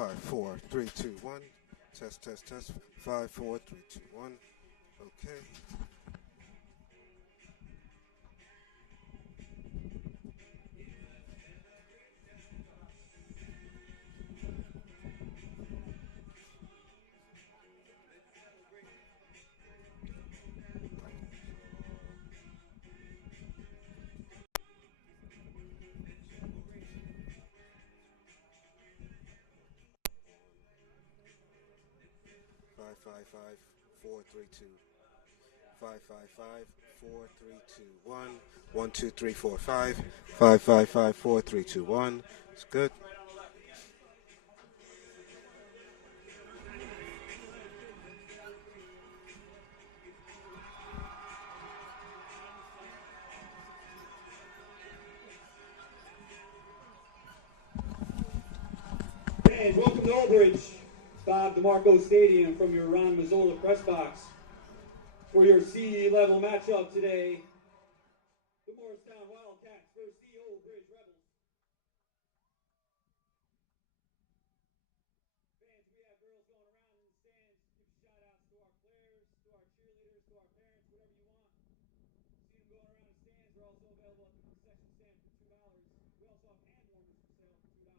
5, 4, 3, 2, 1. Test, test, test. 5, 4, 3, 2, 1. Okay. Five, five, five, 4, 3, 2. 5, 5, 5, 4, 3, 2, 1. 1, 2, 3, 4, 5. 5, 5, 5, 4, 3, 2, 1. It's good. Fans, welcome to Oldbridge, Bob DeMarco Stadium from your Ron Mazzola press box for your C-level matchup today. The Morristown Wildcats versus the Oldbridge Rebels. Fans, we have girls going around in the stands. Give shout-outs to our players, to our cheerleaders, to our parents, whatever you want. See them going around the stands. We're also available at the concession stand for $2. We also have hand warmers for sale for $2.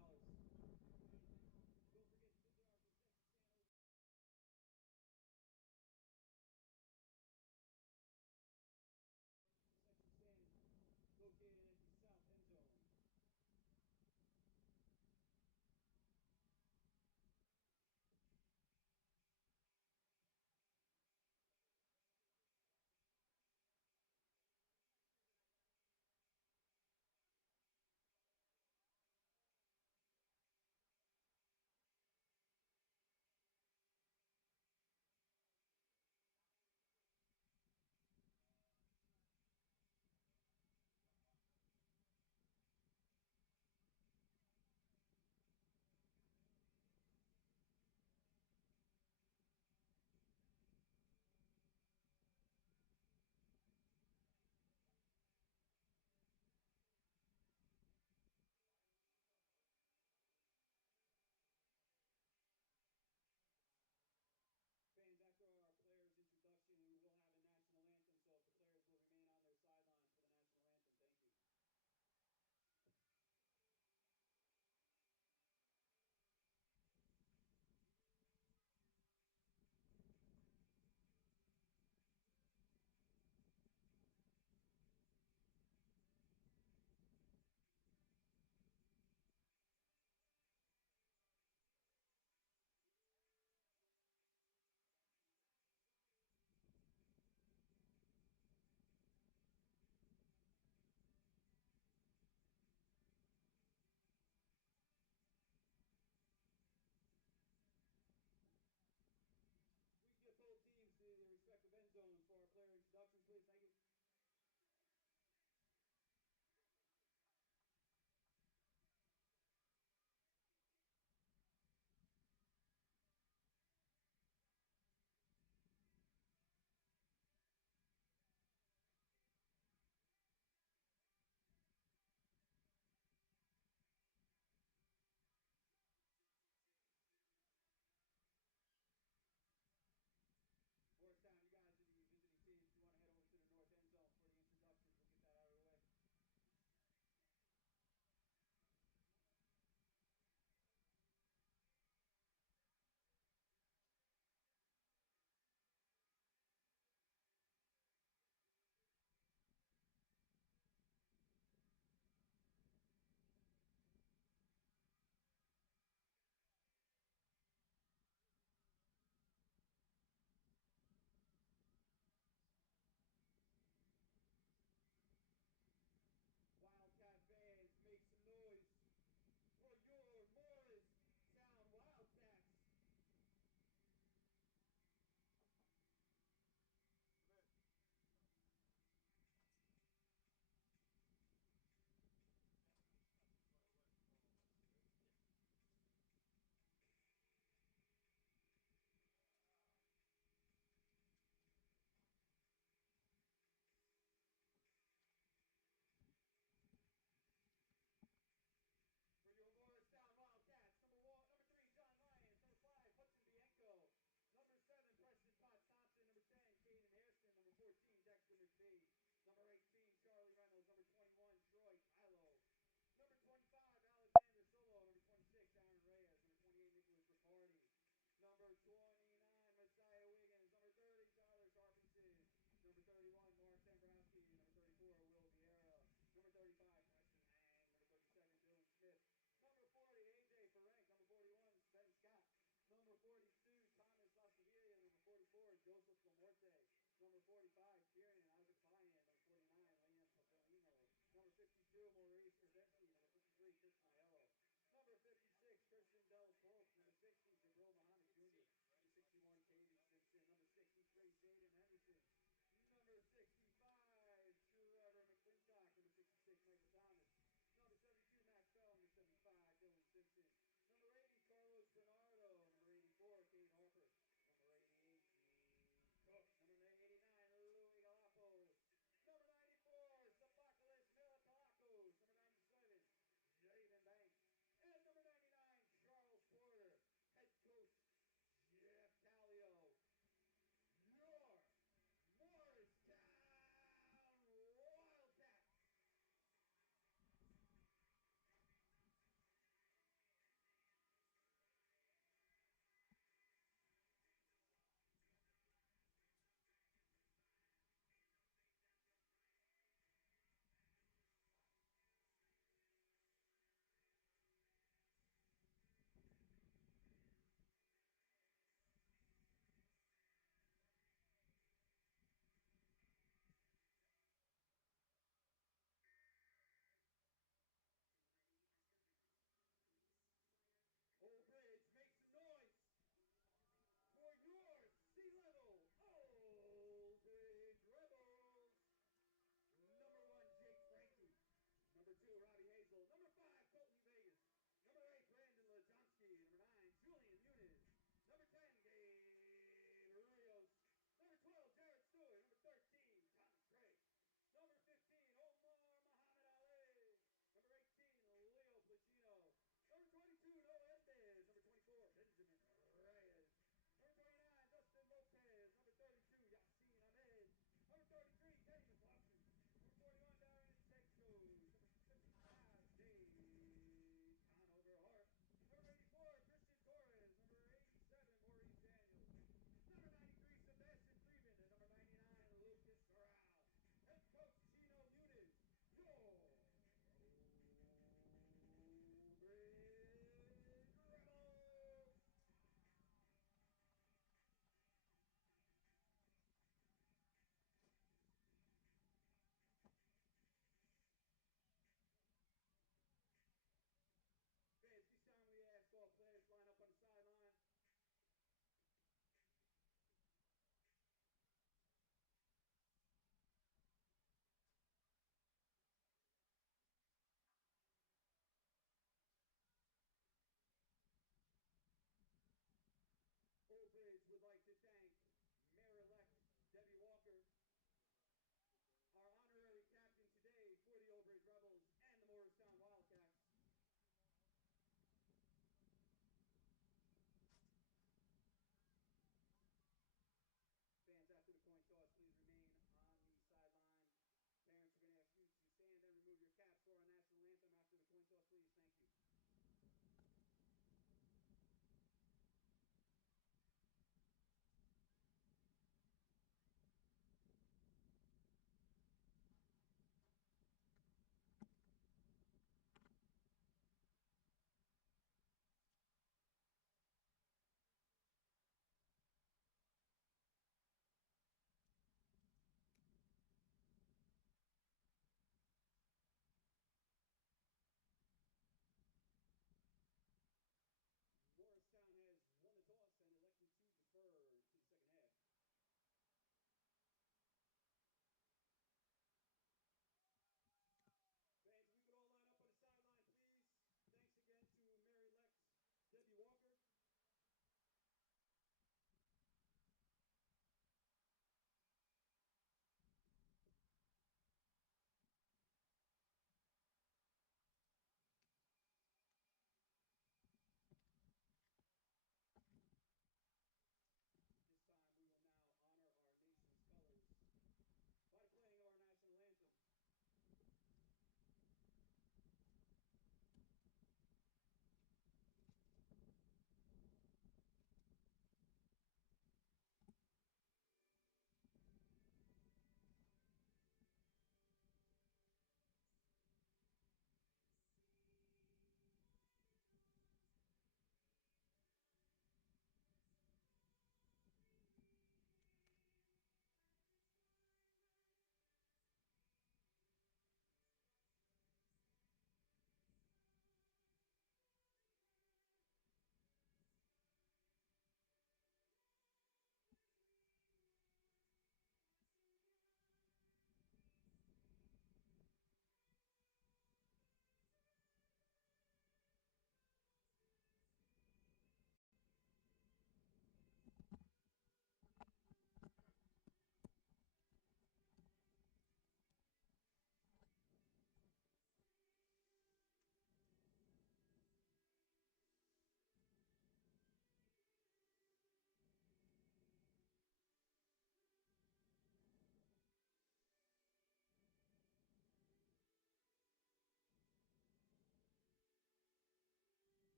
Joseph Lamorte. Number 45, Kieran Azapayan. Number 49, Liam Papolino. Number 52, Maurice Kardetsky. Number 53, Chris Maiello. Number 56, Christian Delapope. Number 60, Jabril Muhammad Jr. Number 61, Caden Simpson. Number 63, Zayden Henderson. Number 65, Trevor McClintock. Number 66, Michael Thomas. Number 72, Max Bell. Number 75, Dylan Simpson. Number 80, Carlos Bernardo. Number 84, Cade Harper. Number 88, Gene Cook. Number 89, Louis Galapo.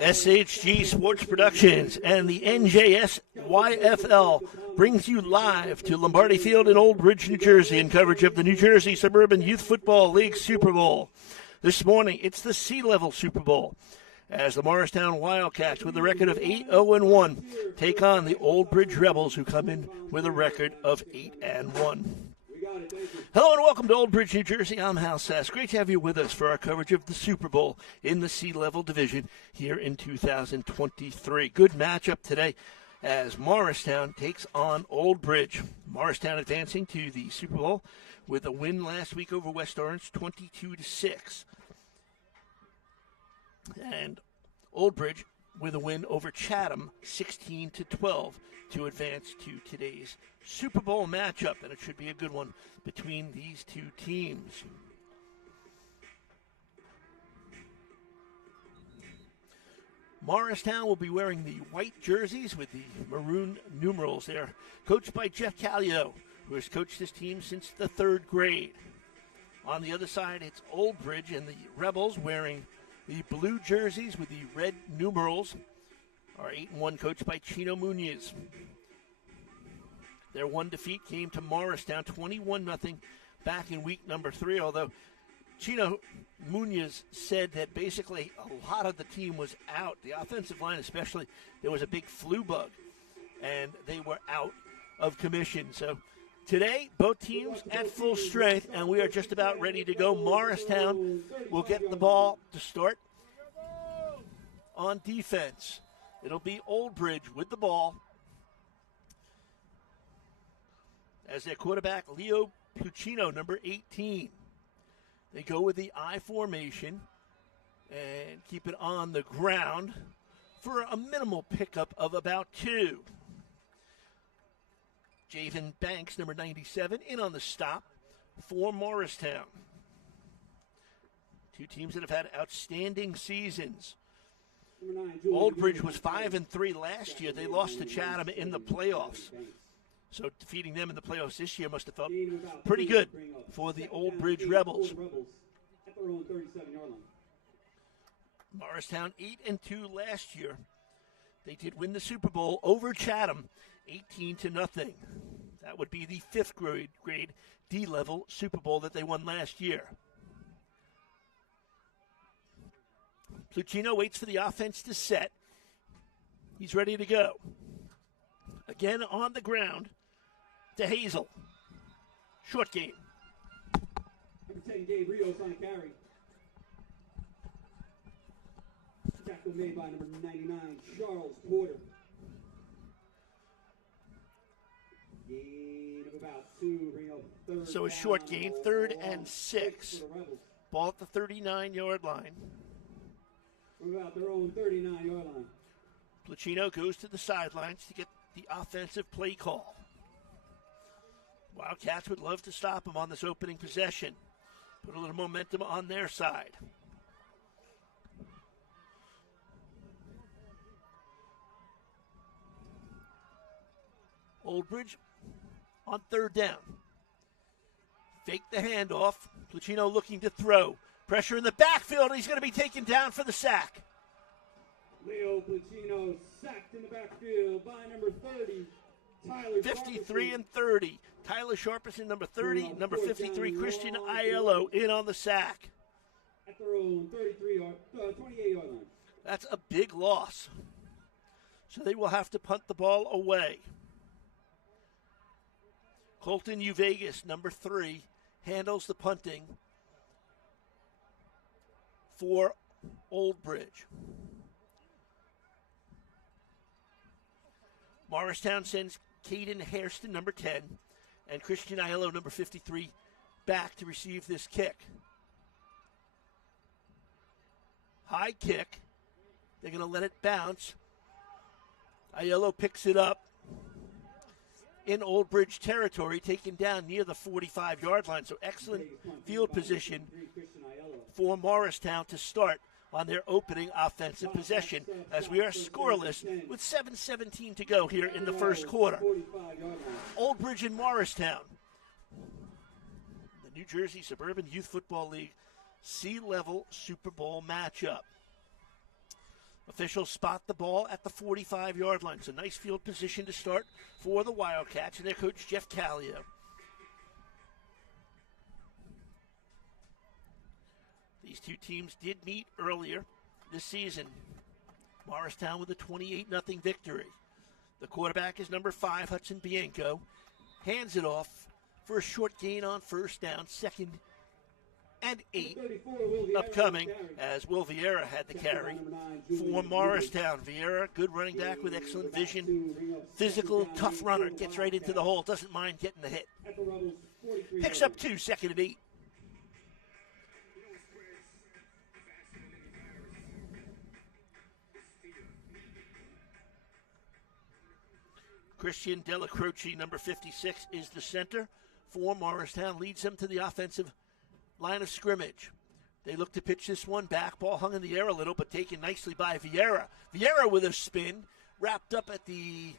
SHG Sports Productions and the NJSYFL brings you live to Lombardi Field in Oldbridge, New Jersey, in coverage of the New Jersey Suburban Youth Football League Super Bowl. This morning, it's the C-Level Super Bowl, as the Morristown Wildcats, with a record of 8-0-1, take on the Oldbridge Rebels, who come in with a record of 8-1. Hello and welcome to Oldbridge, New Jersey. I'm Hal Sass. Great to have you with us for our coverage of the Super Bowl in the C-Level division here in 2023. Good matchup today as Morristown takes on Oldbridge. Morristown advancing to the Super Bowl with a win last week over West Orange, 22-6. And Oldbridge with a win over Chatham, 16-12, to advance to today's Super Bowl matchup, and it should be a good one between these two teams. Morristown will be wearing the white jerseys with the maroon numerals. They're coached by Jeff Callio, who has coached this team since the third grade. On the other side, it's Oldbridge and the Rebels wearing the blue jerseys with the red numerals. Are 8-1, coached by Chino Munoz. Their one defeat came to Morristown, 21-0, back in week number 3, although Chino Munoz said that basically a lot of the team was out. The offensive line especially, there was a big flu bug, and they were out of commission. So today, both teams at full strength, and we are just about ready to go. Morristown will get the ball to start on defense. It'll be Oldbridge with the ball as their quarterback, Leo Puccino, number 18. They go with the I formation and keep it on the ground for a minimal pickup of about 2. Javen Banks, number 97, in on the stop for Morristown. Two teams that have had outstanding seasons. Oldbridge was 5-3 last year. They lost to Chatham in the playoffs. So defeating them in the playoffs this year must have felt pretty good for the Oldbridge Rebels. Morristown 8-2 last year. They did win the Super Bowl over Chatham, 18-0. That would be the 5th grade D-level Super Bowl that they won last year. Puccino waits for the offense to set. He's ready to go. Again on the ground to Hazel. Short game. Number 10, Gabe Rios on a carry. Tackle made by number 99, Charles Porter. Gain of about 2, bring up third. So a short gain, 3rd and 6. Ball at the 39-yard line. From about their own 39-yard line. Puccino goes to the sidelines to get the offensive play call. Wildcats would love to stop him on this opening possession. Put a little momentum on their side. Oldbridge on 3rd down. Fake the handoff. Puccino looking to throw. Pressure in the backfield. He's going to be taken down for the sack. Leo Puccino sacked in the backfield by number 30, Tyler 53 and 30. Tyler Sharpison, number 30. Number 53, Christian Aiello, in on the sack. At their own 28-yard line. That's a big loss. So they will have to punt the ball away. Colton Uvegas, number 3, handles the punting for Oldbridge. Morristown sends Caden Hairston, number 10, and Christian Aiello, number 53, back to receive this kick. High kick. They're going to let it bounce. Aiello picks it up in Oldbridge territory, taken down near the 45-yard line. So excellent field position for Morristown to start on their opening offensive possession, as we are scoreless with 7:17 to go here in the first quarter. Oldbridge and Morristown, the New Jersey Suburban Youth Football League C-Level Super Bowl matchup. Officials spot the ball at the 45-yard line. It's a nice field position to start for the Wildcats and their coach, Jeff Callio. These two teams did meet earlier this season. Morristown with a 28-0 victory. The quarterback is number 5, Hudson Bianco. Hands it off for a short gain on first down, 2nd and 8 upcoming, as Will Vieira had the carry for Morristown. Vieira, good running back with excellent vision, physical, tough runner, gets right into the hole, doesn't mind getting the hit. Picks up 2, 2nd and 8. Christian Della Croce, number 56, is the center for Morristown, leads them to the offensive line of scrimmage. They look to pitch this one back. Ball hung in the air a little, but taken nicely by Vieira. Vieira with a spin, wrapped up at the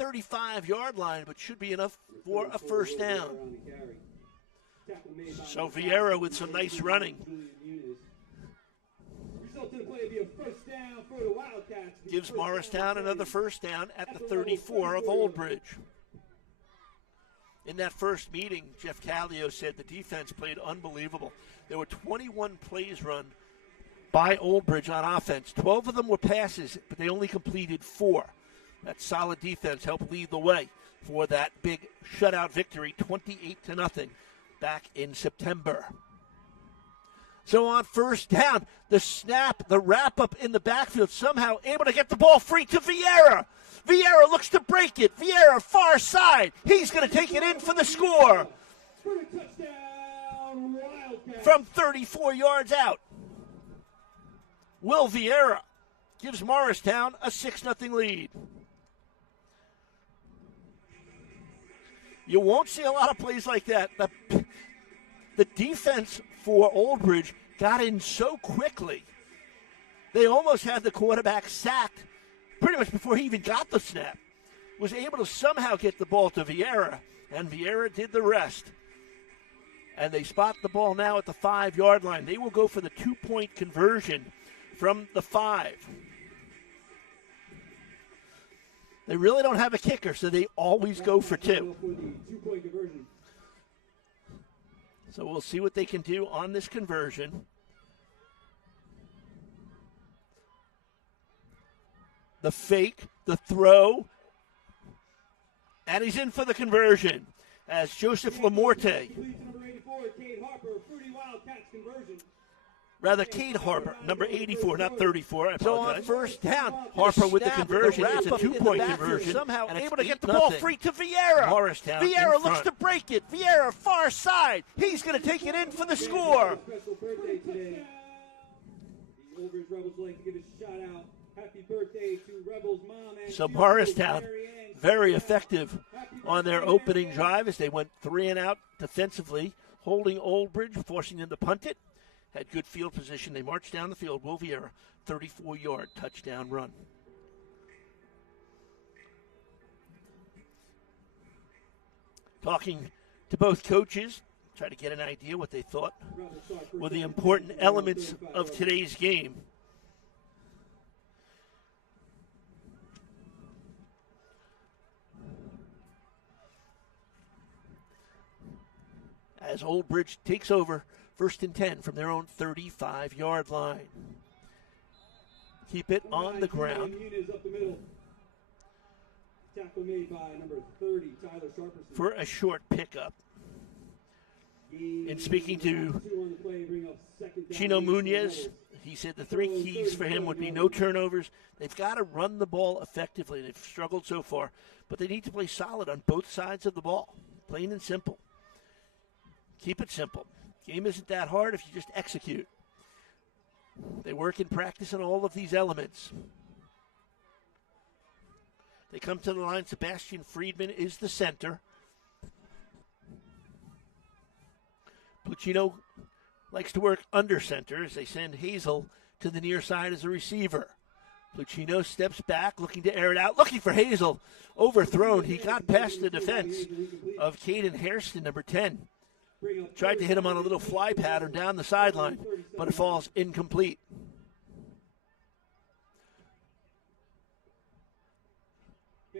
35-yard line, but should be enough for a first down. So Vieira with some nice running. Gives Morristown another first down at the 34 of Oldbridge. In that first meeting, Jeff Callio said the defense played unbelievable. There were 21 plays run by Oldbridge on offense. 12 of them were passes, but they only completed 4. That solid defense helped lead the way for that big shutout victory, 28-0, back in September. So on first down, the snap, the wrap-up in the backfield, somehow able to get the ball free to Vieira. Vieira looks to break it. Vieira, far side. He's going to take it in for the score. From 34 yards out. Will Vieira gives Morristown a 6-0 lead. You won't see a lot of plays like that. The defense for Oldbridge got in so quickly. They almost had the quarterback sacked pretty much before he even got the snap. Was able to somehow get the ball to Vieira, and Vieira did the rest. And they spot the ball now at the 5-yard line. They will go for the 2-point conversion from the 5. They really don't have a kicker, so they always go for 2. So we'll see what they can do on this conversion. The fake, the throw, and he's in for the conversion as Joseph Lamorte. Rather, Cade Harper, number 84, not 34. I apologize. So on first down, Harper with the conversion. It's a 2-point conversion. Somehow and able to get the ball free to Vieira. Morristown Vieira looks to break it. Vieira, far side. He's going to take it in for the score. So Morristown, very effective on their opening drive as they went 3 and out defensively, holding Oldbridge, forcing them to punt it. Had good field position. They marched down the field. Will Vieira, 34-yard touchdown run. Talking to both coaches, try to get an idea what they thought were the important elements of today's game. As Oldbridge takes over 1st and 10 from their own 35-yard line. Keep it on the ground. For a short pickup. In speaking to Chino Munoz, he said the 3 keys for him would be no turnovers. They've got to run the ball effectively. They've struggled so far, but they need to play solid on both sides of the ball. Plain and simple. Keep it simple. Game isn't that hard if you just execute. They work in practice on all of these elements. They come to the line. Sebastian Friedman is the center. Puccino likes to work under center as they send Hazel to the near side as a receiver. Puccino steps back, looking to air it out, looking for Hazel. Overthrown. He got past the defense of Caden Hairston, number 10. Tried to hit him on a little fly pattern down the sideline, but it falls incomplete.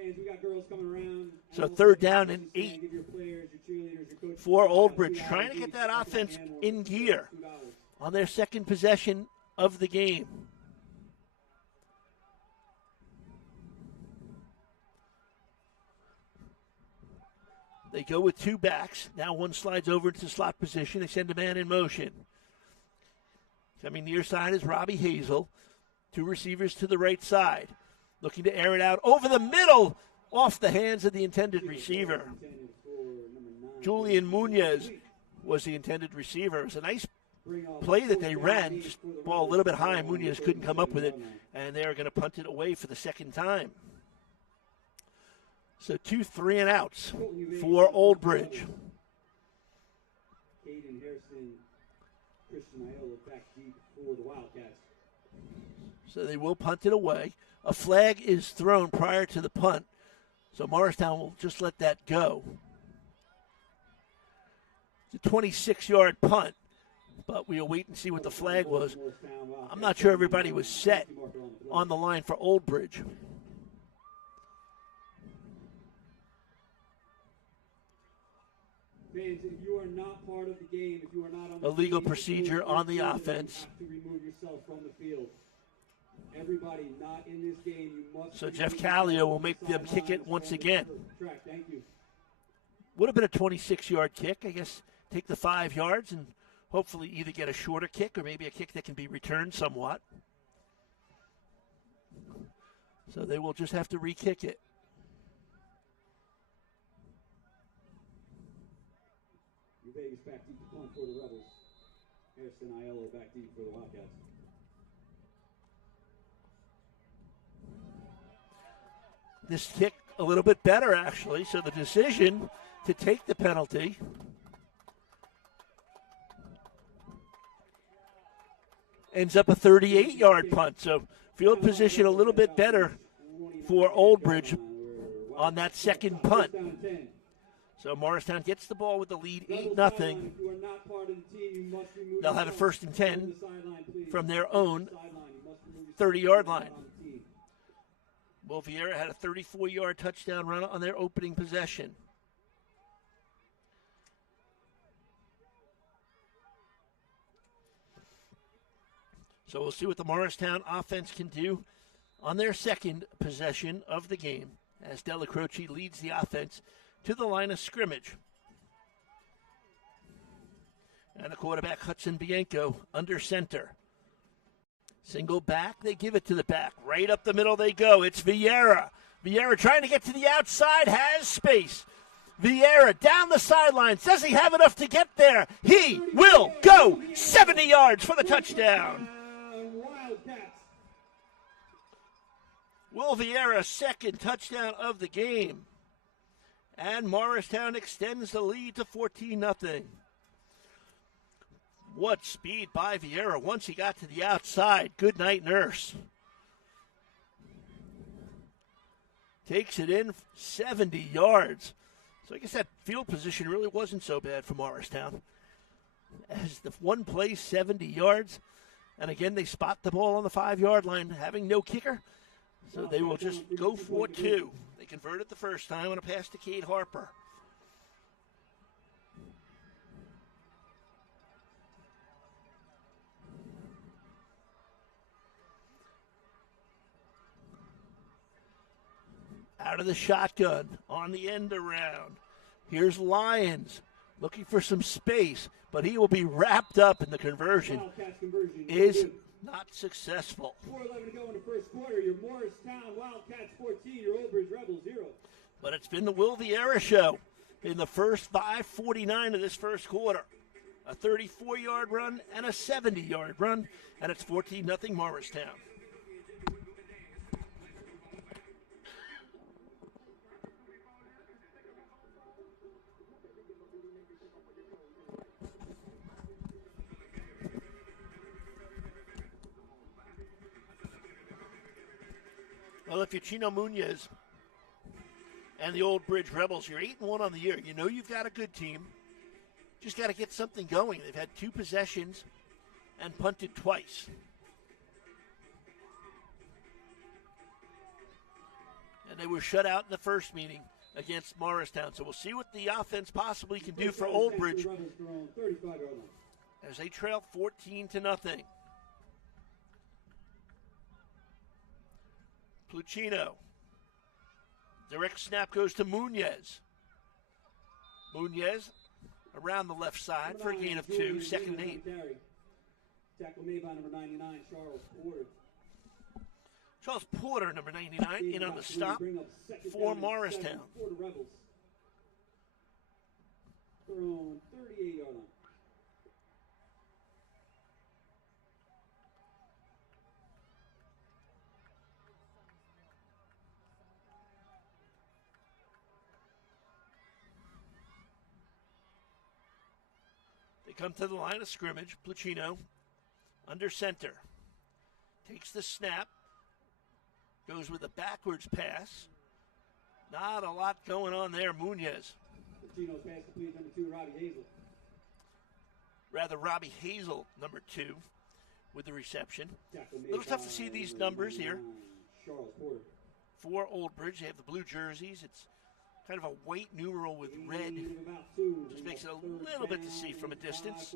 Fans, we got girls coming around. So third down and 8 Give your players, your cheerleaders, your coaches, for Oldbridge, trying to get that offense in gear on their second possession of the game. They go with 2 backs. Now one slides over into slot position. They send a man in motion. Coming near side is Robbie Hazel. 2 receivers to the right side. Looking to air it out over the middle, off the hands of the intended receiver. Julian Munoz was the intended receiver. It was a nice play that they ran. Just ball a little bit high. Munoz couldn't come up with it, and they are going to punt it away for the second time. So 2 3-and-outs for Oldbridge. Caden Harrison, Christian Iola back deep for the Wildcats. So they will punt it away. A flag is thrown prior to the punt, so Morristown will just let that go. It's a 26-yard punt, but we'll wait and see what the flag was. I'm not sure everybody was set on the line for Oldbridge. Fans, if you are not part of the game, if you are not on the Illegal team, procedure on the offense. You have to remove yourself from the field. Everybody not in this game, you must. So Jeff Callio will make them kick it once again. Thank you. Would have been a 26-yard kick. I guess take the 5 yards and hopefully either get a shorter kick or maybe a kick that can be returned somewhat. So they will just have to re-kick it. Vegas back deep to punt for the Rebels. Harrison Aiello back deep for the Wildcats. This kick a little bit better, actually. So the decision to take the penalty ends up a 38-yard punt. So field position a little bit better for Oldbridge on that second punt. So Morristown gets the ball with the lead 8-0. They'll have it 1st and 10 from their own 30-yard line. Will Vieira had a 34-yard touchdown run on their opening possession. So we'll see what the Morristown offense can do on their second possession of the game as Della Croce leads the offense to the line of scrimmage. And the quarterback, Hudson Bianco, under center. Single back, they give it to the back. Right up the middle they go. It's Vieira. Vieira trying to get to the outside, has space. Vieira down the sidelines. Does he have enough to get there? He will go 70 yards for the touchdown. Will Vieira, second touchdown of the game. And Morristown extends the lead to 14-0. What speed by Vieira once he got to the outside. Good night, Nurse. Takes it in 70 yards. So I guess that field position really wasn't so bad for Morristown. As the one play, 70 yards. And again, they spot the ball on the 5-yard line, having no kicker. So they will just go for 2. They converted the first time on a pass to Cade Harper. Out of the shotgun on the end around. Here's Lyons looking for some space, but he will be wrapped up in the conversion. Is not successful. 4:11 to go in the first quarter. Your Morristown Wildcats 14, your Oldbridge Rebels 0. But it's been the Will Vieira show in the first 5:49 of this first quarter. A 34-yard run and a 70-yard run, and it's 14-0 Morristown. Well, if you're Chino Munoz and the Oldbridge Rebels, you're 8-1 on the year. You know you've got a good team. Just got to get something going. They've had 2 possessions and punted twice. And they were shut out in the first meeting against Morristown. So we'll see what the offense possibly can do for Oldbridge as they trail 14-0. Pluchino. Direct snap goes to Muñez. Muñez around the left side for a gain of 2, 2nd and 8. Tackle made by number 99, Charles Porter. Charles Porter, number 99, in on the stop for Morristown. For the Rebels. Thrown 38-yard line. They come to the line of scrimmage. Pluchino under center. Takes the snap. Goes with a backwards pass. Not a lot going on there. Muñez. Pluchino's pass complete, number 2, Robbie Hazel. Rather, Robbie Hazel, number 2, with the reception. A little tough to see these numbers here. Charles Porter. For Oldbridge, they have the blue jerseys. It's kind of a white numeral with red. Just makes it a little bit to see from a distance.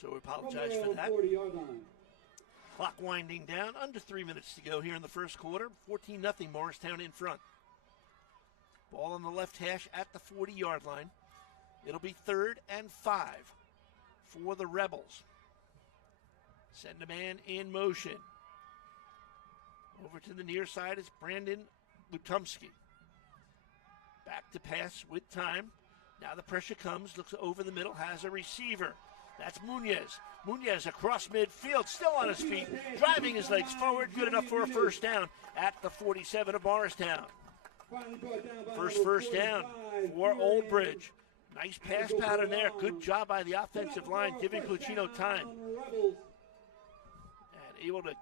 So we apologize for that. Clock winding down. Under 3 minutes to go here in the first quarter. 14-0 Morristown in front. Ball on the left hash at the 40-yard line. It'll be 3rd and 5 for the Rebels. Send a man in motion. Over to the near side is Brandon Lutumsky. Back to pass with time. Now the pressure comes, looks over the middle, has a receiver. That's Muñez. Muñez across midfield, still on his feet, driving his legs forward, good enough for a first down at the 47 of Morristown. First down for Oldbridge. Nice pass pattern there. Good job by the offensive line, giving Pluchino time. And able to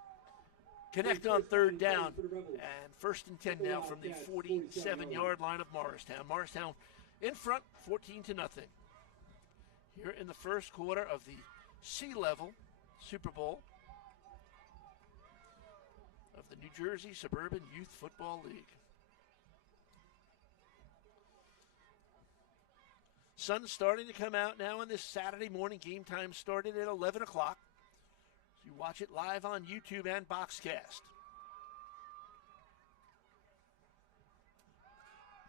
connect on 3rd down. And 1st and 10 now from the 47-yard line of Morristown. Morristown in front, 14-0. Here in the first quarter of the C-level Super Bowl of the New Jersey Suburban Youth Football League. Sun's starting to come out now on this Saturday morning. Game time started at 11 o'clock. So you watch it live on YouTube and Boxcast.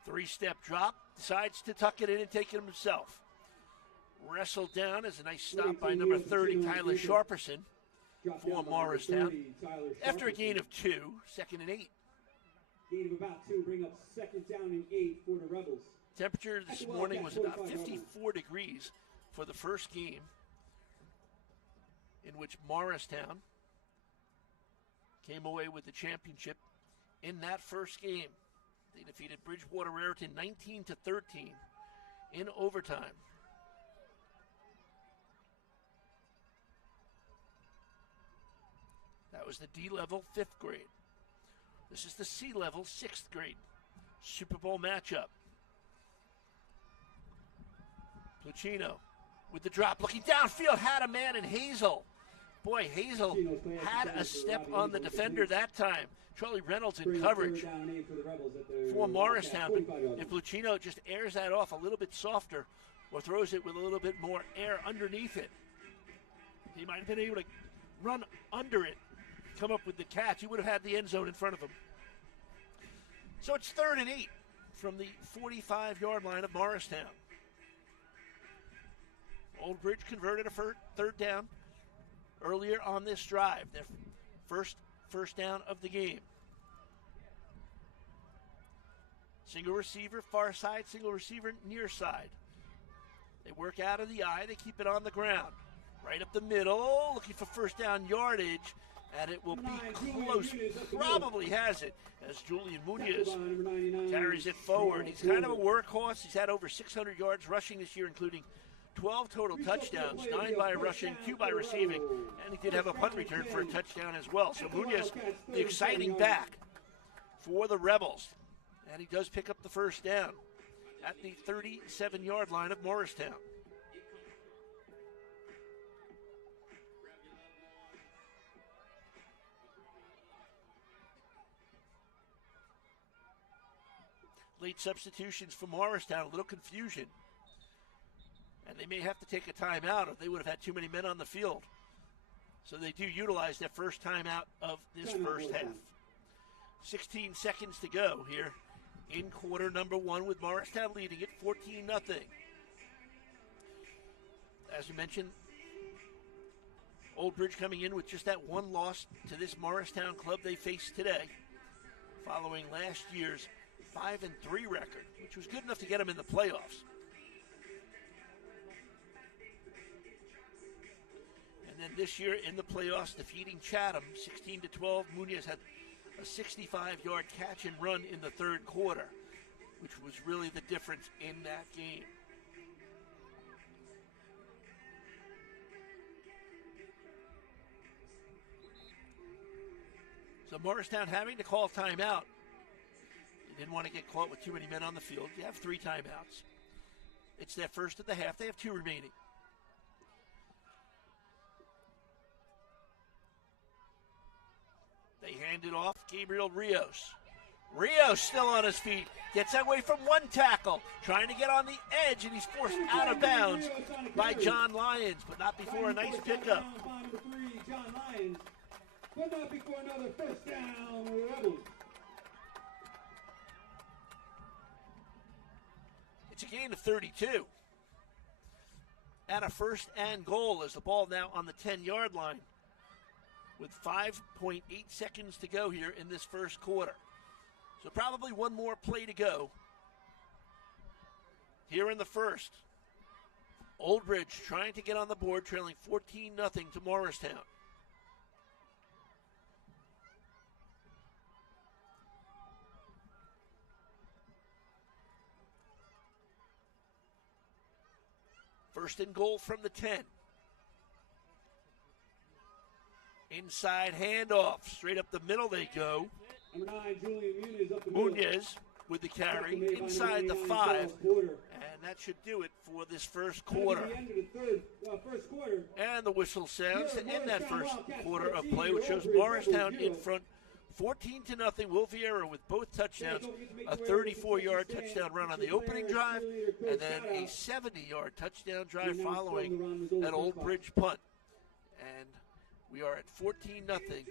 3-step drop. Decides to tuck it in and take it himself. Wrestled down as a nice stop by number 30, Tyler Sharperson, for Morristown. After a gain of 2, 2nd and 8. Gain of about 2, bring up 2nd down and 8 for the Rebels. Temperature this morning was about 54 degrees for the first game, in which Morristown came away with the championship in that first game. They defeated Bridgewater Raritan 19-13 in overtime. That was the D-level 5th grade. This is the C-level 6th grade Super Bowl matchup. Pluchino with the drop, looking downfield, had a man in Hazel. Boy, Hazel had a step on the defender that time. Charlie Reynolds in coverage for Morristown. But if Pluchino just airs that off a little bit softer or throws it with a little bit more air underneath it, he might have been able to run under it, come up with the catch. He would have had the end zone in front of him. So it's 3rd and 8 from the 45-yard line of Morristown. Oldbridge converted a 3rd down earlier on this drive. Their first down of the game. Single receiver far side, single receiver near side. They work out of the eye. They keep it on the ground. Right up the middle, looking for first down yardage. And it will be close. Probably has it as Julian Muñez carries it forward. He's kind of a workhorse. He's had over 600 yards rushing this year, including 12 total touchdowns, 9 by rushing, 2 by receiving, and he did have a punt return for a touchdown as well. So Muñez, the exciting back for the Rebels. And he does pick up the first down at the 37-yard line of Morristown. late substitutions for Morristown, a little confusion. And they may have to take a timeout or they would have had too many men on the field. So they do utilize their first timeout of this first half. 16 seconds to go here in quarter number one with Morristown leading it 14-0. As you mentioned, Oldbridge coming in with just that one loss to this Morristown club they faced today, following last year's 5-3 record, which was good enough to get them in the playoffs. And then this year in the playoffs, defeating Chatham 16-12. Munoz had a 65-yard catch and run in the third quarter, which was really the difference in that game. So Morristown having to call timeout. They didn't want to get caught with too many men on the field. You have 3 timeouts. It's their first at the half. They have 2 remaining. They hand it off. Gabriel Rios. Rios still on his feet. Gets away from one tackle. Trying to get on the edge, and he's forced out of bounds by John Lyons, but not before a nice pickup. Number 3, John Lyons. But not before another first down, Rebels. It's a gain of 32. And a first and goal as the ball now on the 10-yard line with 5.8 seconds to go here in this first quarter. So probably one more play to go here in the first. Oldbridge trying to get on the board, trailing 14-0 to Morristown. First and goal from the 10. Inside handoff. Straight up the middle they go. Number 9, Julian Munoz up the Munoz with the carry inside the 5. And that should do it for this first quarter. First quarter. And the whistle sounds to end that first quarter of play, which shows Morristown in front 14-0. Will Vieira with both touchdowns, a 34-yard touchdown run on the opening drive, and then a 70-yard touchdown drive following that Oldbridge punt. And we are at 14-0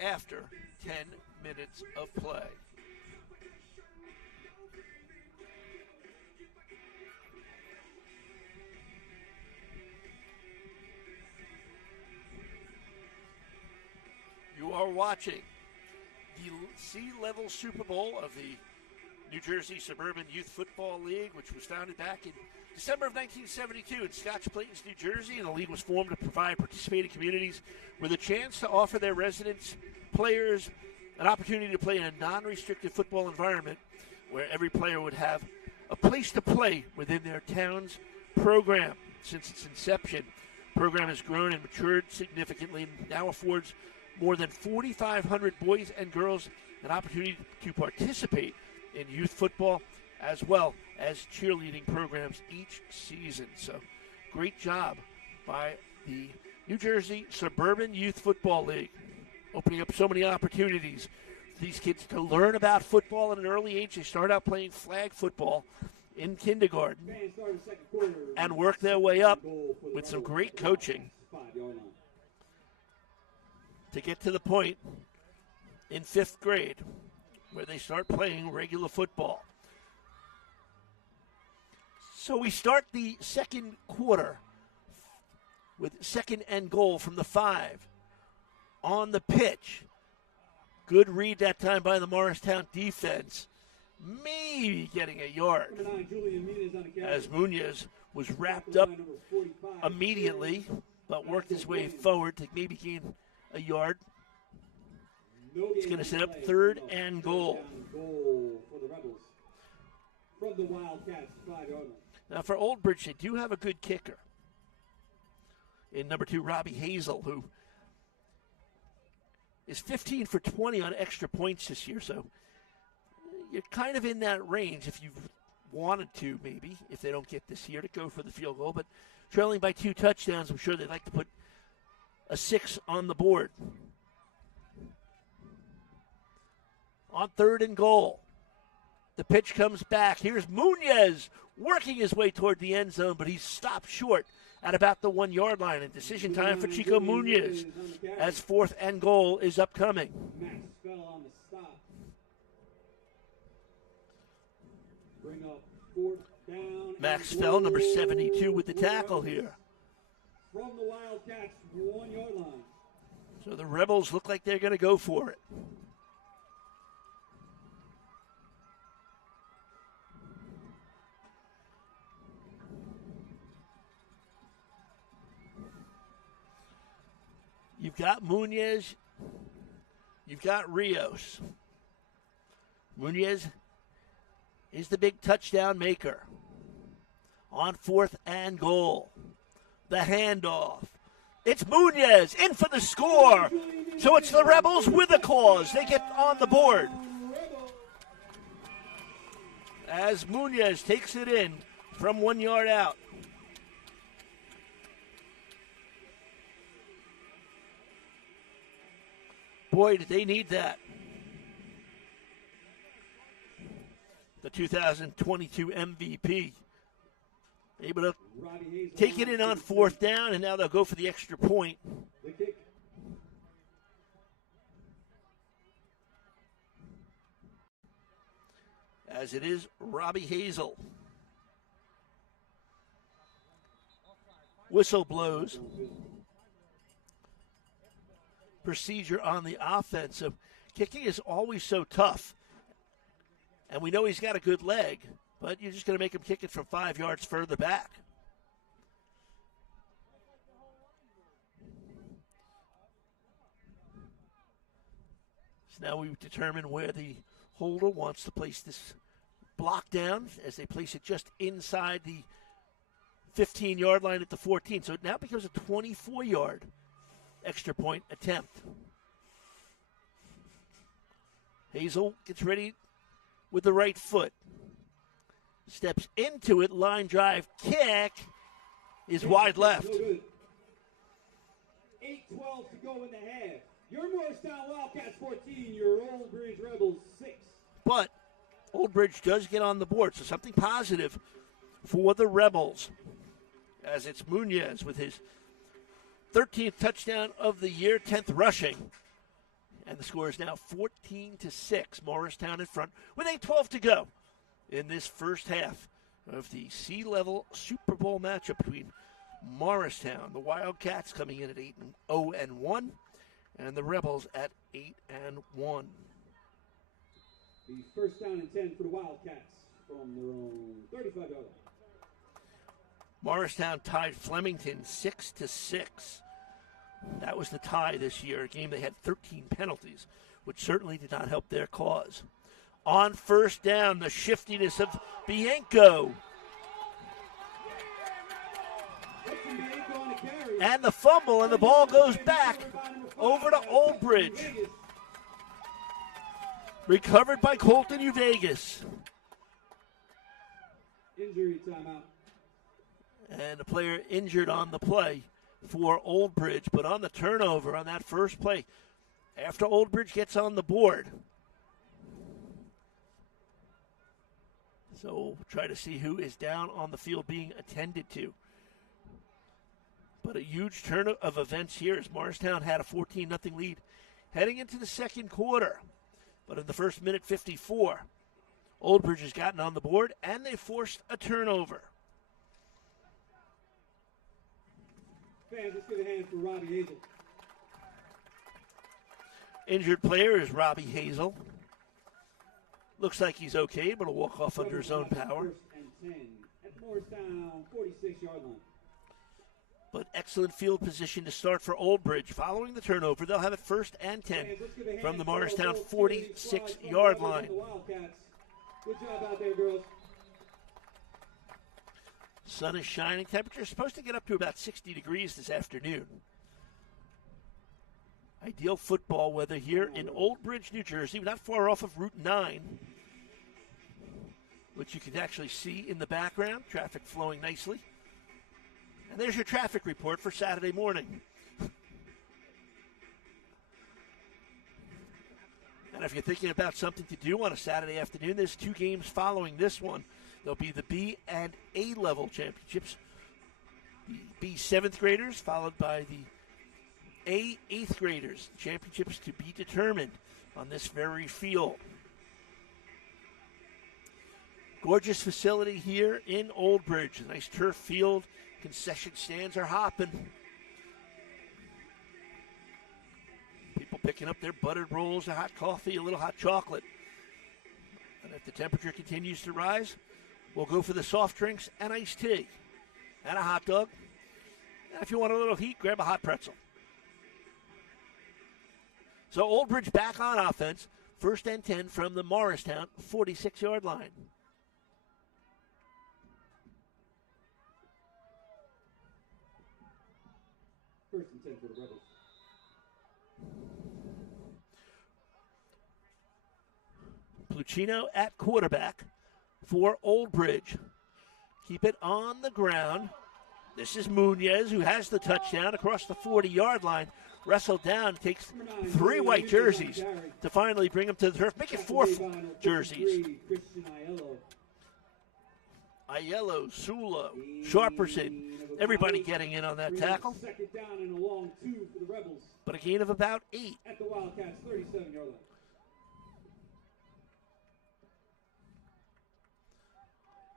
after 10 minutes of play. You are watching the C-level Super Bowl of the New Jersey Suburban Youth Football League, which was founded back in December of 1972 in Scotch Plains, New Jersey, and the league was formed to provide participating communities with a chance to offer their residents, players, an opportunity to play in a non-restricted football environment where every player would have a place to play within their town's program. Since its inception, the program has grown and matured significantly and now affords more than 4,500 boys and girls an opportunity to participate in youth football as well as cheerleading programs each season. So great job by the New Jersey Suburban Youth Football League, opening up so many opportunities for these kids to learn about football at an early age. They start out playing flag football in kindergarten and work their way up with some great coaching to get to the point in 5th grade where they start playing regular football. So we start the second quarter with second and goal from the 5 on the pitch. Good read that time by the Morristown defense. Maybe getting a yard as Munoz was wrapped up immediately, but worked his way forward to maybe gain a yard. It's going to set up third and goal. Now for Oldbridge, they do have a good kicker in number 2, Robbie Hazel, who is 15 for 20 on extra points this year. So you're kind of in that range if you wanted to, maybe, if they don't get this year, to go for the field goal. But trailing by 2 touchdowns, I'm sure they'd like to put a 6 on the board. On third and goal, The pitch comes back. Here's Munoz working his way toward the end zone, but he's stopped short at about the 1 yard line. And decision time for Chico Munoz as 4th and goal is upcoming. Max fell on the stop. Bring up 4th down. Max Fell, number 72, with the tackle here. From the Wildcats, 1 yard line. So the Rebels look like they're going to go for it. You've got Munoz. You've got Rios. Munoz is the big touchdown maker. On 4th and goal. The handoff. It's Munoz in for the score. So it's the Rebels with a cause. They get on the board. As Munoz takes it in from 1 yard out. Boy, did they need that. The 2022 MVP. Able to take it in on 4th down, and now they'll go for the extra point. As it is Robbie Hazel. Whistle blows. Procedure on the offensive. Kicking is always so tough. And we know he's got a good leg, but you're just going to make him kick it from 5 yards further back. So now we've determined where the holder wants to place this block down as they place it just inside the 15-yard line at the 14. So it now becomes a 24-yard extra point attempt. Hazel gets ready with the right foot. Steps into it, line drive, kick is wide left. 8:12 to go in the half. Your Morristown Wildcats 14, your Oldbridge Rebels 6. But Oldbridge does get on the board, so something positive for the Rebels. As it's Munoz with his 13th touchdown of the year, 10th rushing. And the score is now 14-6. Morristown in front with 8:12 to go in this first half of the C-level Super Bowl matchup between Morristown, the Wildcats coming in at 8-0-1, and the Rebels at 8-1. The first down and 10 for the Wildcats from their own 35-yard line. Morristown tied Flemington 6-6. That was the tie this year, a game they had 13 penalties, which certainly did not help their cause. On first down, the shiftiness of Bianco. And the fumble, and the ball goes back over to Oldbridge. Recovered by Colton Uvegas. Injury timeout. And a player injured on the play for Oldbridge, but on the turnover on that first play, after Oldbridge gets on the board. So we'll try to see who is down on the field being attended to. But a huge turn of events here as Morristown had a 14-0 lead heading into the second quarter. But in the first minute 54, Oldbridge has gotten on the board, and they forced a turnover. Fans, let's give a hand for Robbie Hazel. Injured player is Robbie Hazel. Looks like he's okay, but he'll walk off under his own power. First and 10 at the Morristown 46-yard line. But excellent field position to start for Oldbridge. Following the turnover, they'll have it first and 10 from the Morristown 46-yard line. Good job out there, girls. Sun is shining. Temperature is supposed to get up to about 60 degrees this afternoon. Ideal football weather here in Oldbridge, New Jersey, not far off of Route 9, which you can actually see in the background. Traffic flowing nicely. And there's your traffic report for Saturday morning. And if you're thinking about something to do on a Saturday afternoon, there's 2 games following this one. There'll be the B and A level championships. The B 7th graders, followed by the A 8th graders. Championships to be determined on this very field. Gorgeous facility here in Oldbridge. A nice turf field. Concession stands are hopping. People picking up their buttered rolls, a hot coffee, a little hot chocolate. And if the temperature continues to rise, we'll go for the soft drinks and iced tea and a hot dog. And if you want a little heat, grab a hot pretzel. So Oldbridge back on offense. 1st and 10 from the Morristown 46-yard line. First and 10 for the Rebels. Pluchino at quarterback for Oldbridge. Keep it on the ground. This is Munoz, who has the touchdown across the 40-yard line. Wrestled down, takes 3 white jerseys to finally bring him to the turf. Make it 4 jerseys. Aiello, Sula, Sharperson, everybody getting in on that tackle. Second down and a long 2 for the Rebels. But a gain of about 8. At the Wildcats, 37-yard line.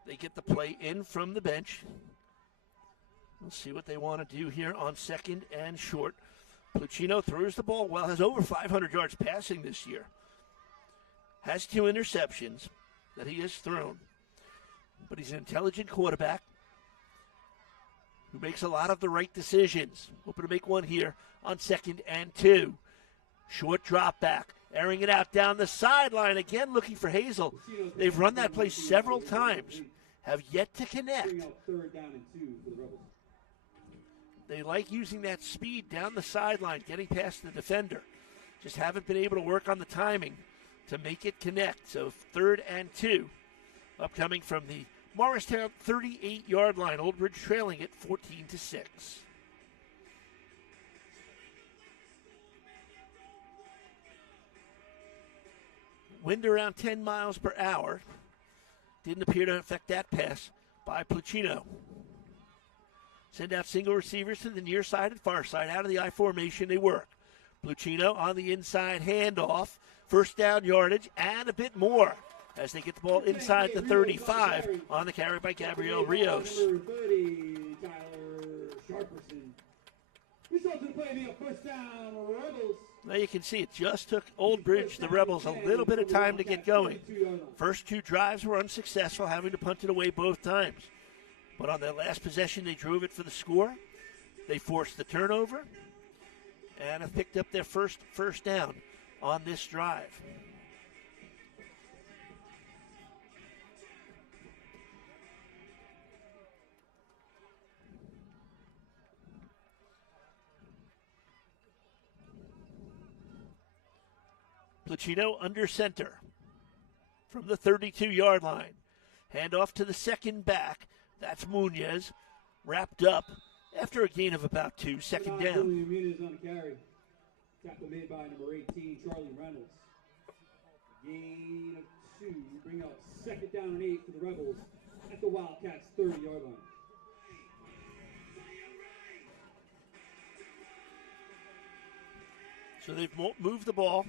They get the play in from the bench. Let's see what they want to do here on 2nd and short. Pluchino throws the ball well, has over 500 yards passing this year. Has 2 interceptions that he has thrown. But he's an intelligent quarterback who makes a lot of the right decisions. Hoping to make one here on 2nd and 2. Short drop back, airing it out down the sideline. Again, looking for Hazel. They've run that play several times, have yet to connect. Bring out 3rd down and 2 for the Rebels. They like using that speed down the sideline, getting past the defender. Just haven't been able to work on the timing to make it connect. So 3rd and 2 upcoming from the Morristown 38-yard line. Oldbridge trailing it 14-6. Wind around 10 miles per hour. Didn't appear to affect that pass by Pluchino. Send out single receivers to the near side and far side. Out of the I formation, they work. Pluchino on the inside handoff. 1st down yardage and a bit more as they get the ball inside the 35 on the carry by Gabriel Rios. Number 30, Tyler Sharperson. Results in the play via 1st down, Rebels. Now you can see it just took Oldbridge, the Rebels, a little bit of time to get going. First 2 drives were unsuccessful, having to punt it away both times. But on their last possession, they drove it for the score. They forced the turnover and have picked up their first down on this drive. Pluchino under center from the 32-yard line. Hand off to the 2nd back. That's Munoz. Wrapped up after a gain of about 2. 2nd down. Munoz on the carry. Tackle made by number 18, Charlie Reynolds. Gain of 2. Bring up 2nd down and 8 for the Rebels at the Wildcats 30-yard line. So they've moved the ball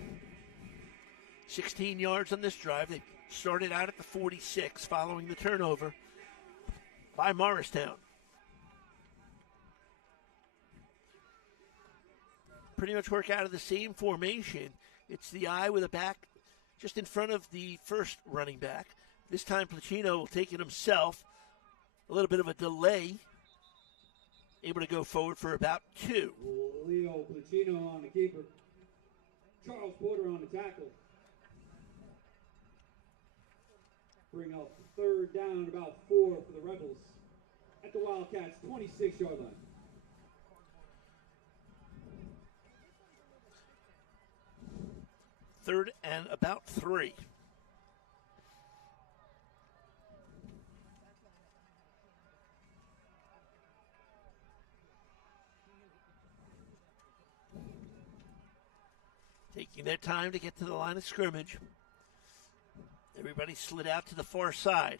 16 yards on this drive. They started out at the 46 following the turnover by Morristown. Pretty much work out of the same formation. It's the I with a back just in front of the first running back. This time Pluchino will take it himself. A little bit of a delay. Able to go forward for about 2. Leo Pluchino on the keeper. Charles Porter on the tackle. Bring up 3rd down, about 4 for the Rebels at the Wildcats 26-yard line. Third and about 3. Take taking their time to get to the line of scrimmage. Everybody slid out to the far side.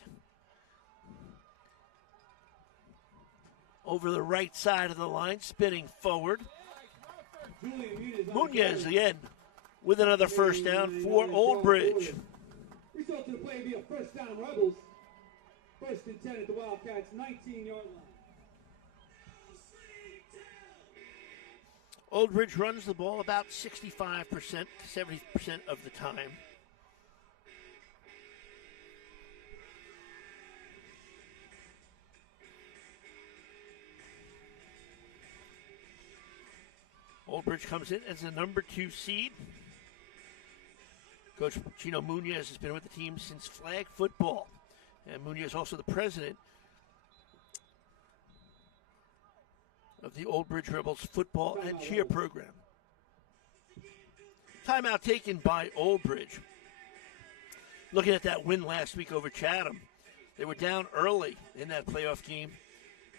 Over the right side of the line, spinning forward. Munoz again with another first down for Oldbridge. Result of the play be a first down, Rebels. First and 10 at the Wildcats, 19-yard line. Oldbridge runs the ball about 65% to 70% of the time. Oldbridge comes in as the number 2 seed. Coach Chino Munoz has been with the team since flag football. And Munoz is also the president of the Oldbridge Rebels football and cheer program. Timeout taken by Oldbridge. Looking at that win last week over Chatham, they were down early in that playoff game.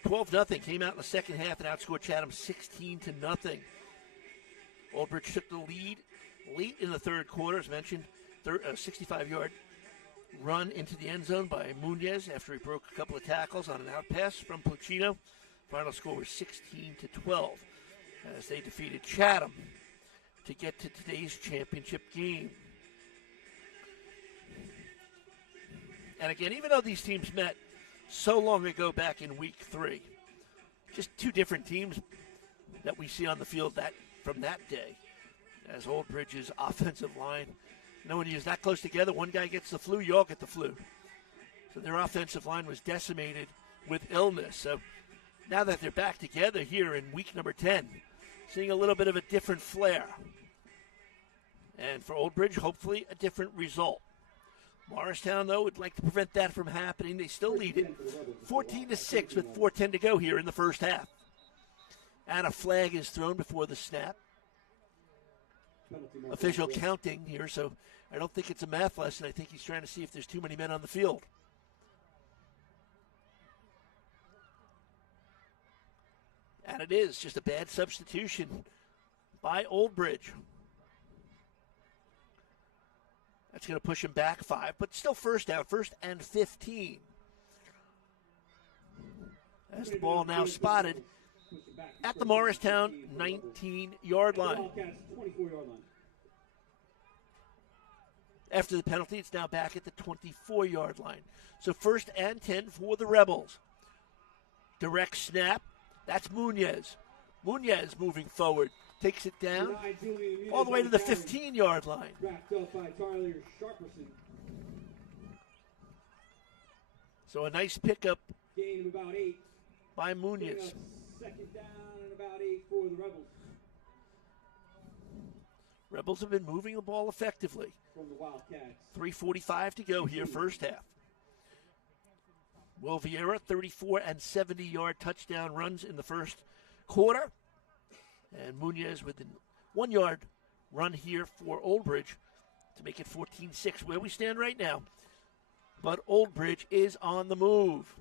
12-0, came out in the second half and outscored Chatham 16-0. Oldbridge took the lead late in the third quarter, as mentioned, 65-yard run into the end zone by Munoz after he broke a couple of tackles on an out pass from Placino. Final score was 16-12 as they defeated Chatham to get to today's championship game. And again, even though these teams met so long ago back in week 3, just two different teams that we see on the field from that day. As Oldbridge's offensive line, when you're that close together, one guy gets the flu, you all get the flu. So their offensive line was decimated with illness. So now that they're back together here in week number 10, seeing a little bit of a different flair. And for Oldbridge, hopefully a different result. Morristown, though, would like to prevent that from happening. They still lead it 14-6 with 4:10 to go here in the first half. And a flag is thrown before the snap. Official counting here, so I don't think it's a math lesson. I think he's trying to see if there's too many men on the field. And it is just a bad substitution by Oldbridge. That's going to push him back 5, but still first down, 1st and 15. As the ball now spotted at the Morristown 19-yard line. After the penalty, it's now back at the 24-yard line. So 1st and 10 for the Rebels. Direct snap. That's Munoz. Munoz moving forward. Takes it down all the way to the 15-yard line. So a nice pickup by Munoz. Second down and about 8 for the Rebels. Rebels have been moving the ball effectively. From the Wildcats. 3:45 to go here, first half. Will Vieira, 34 and 70-yard touchdown runs in the first quarter. And Munoz with a 1-yard run here for Oldbridge to make it 14-6, where we stand right now. But Oldbridge is on the move.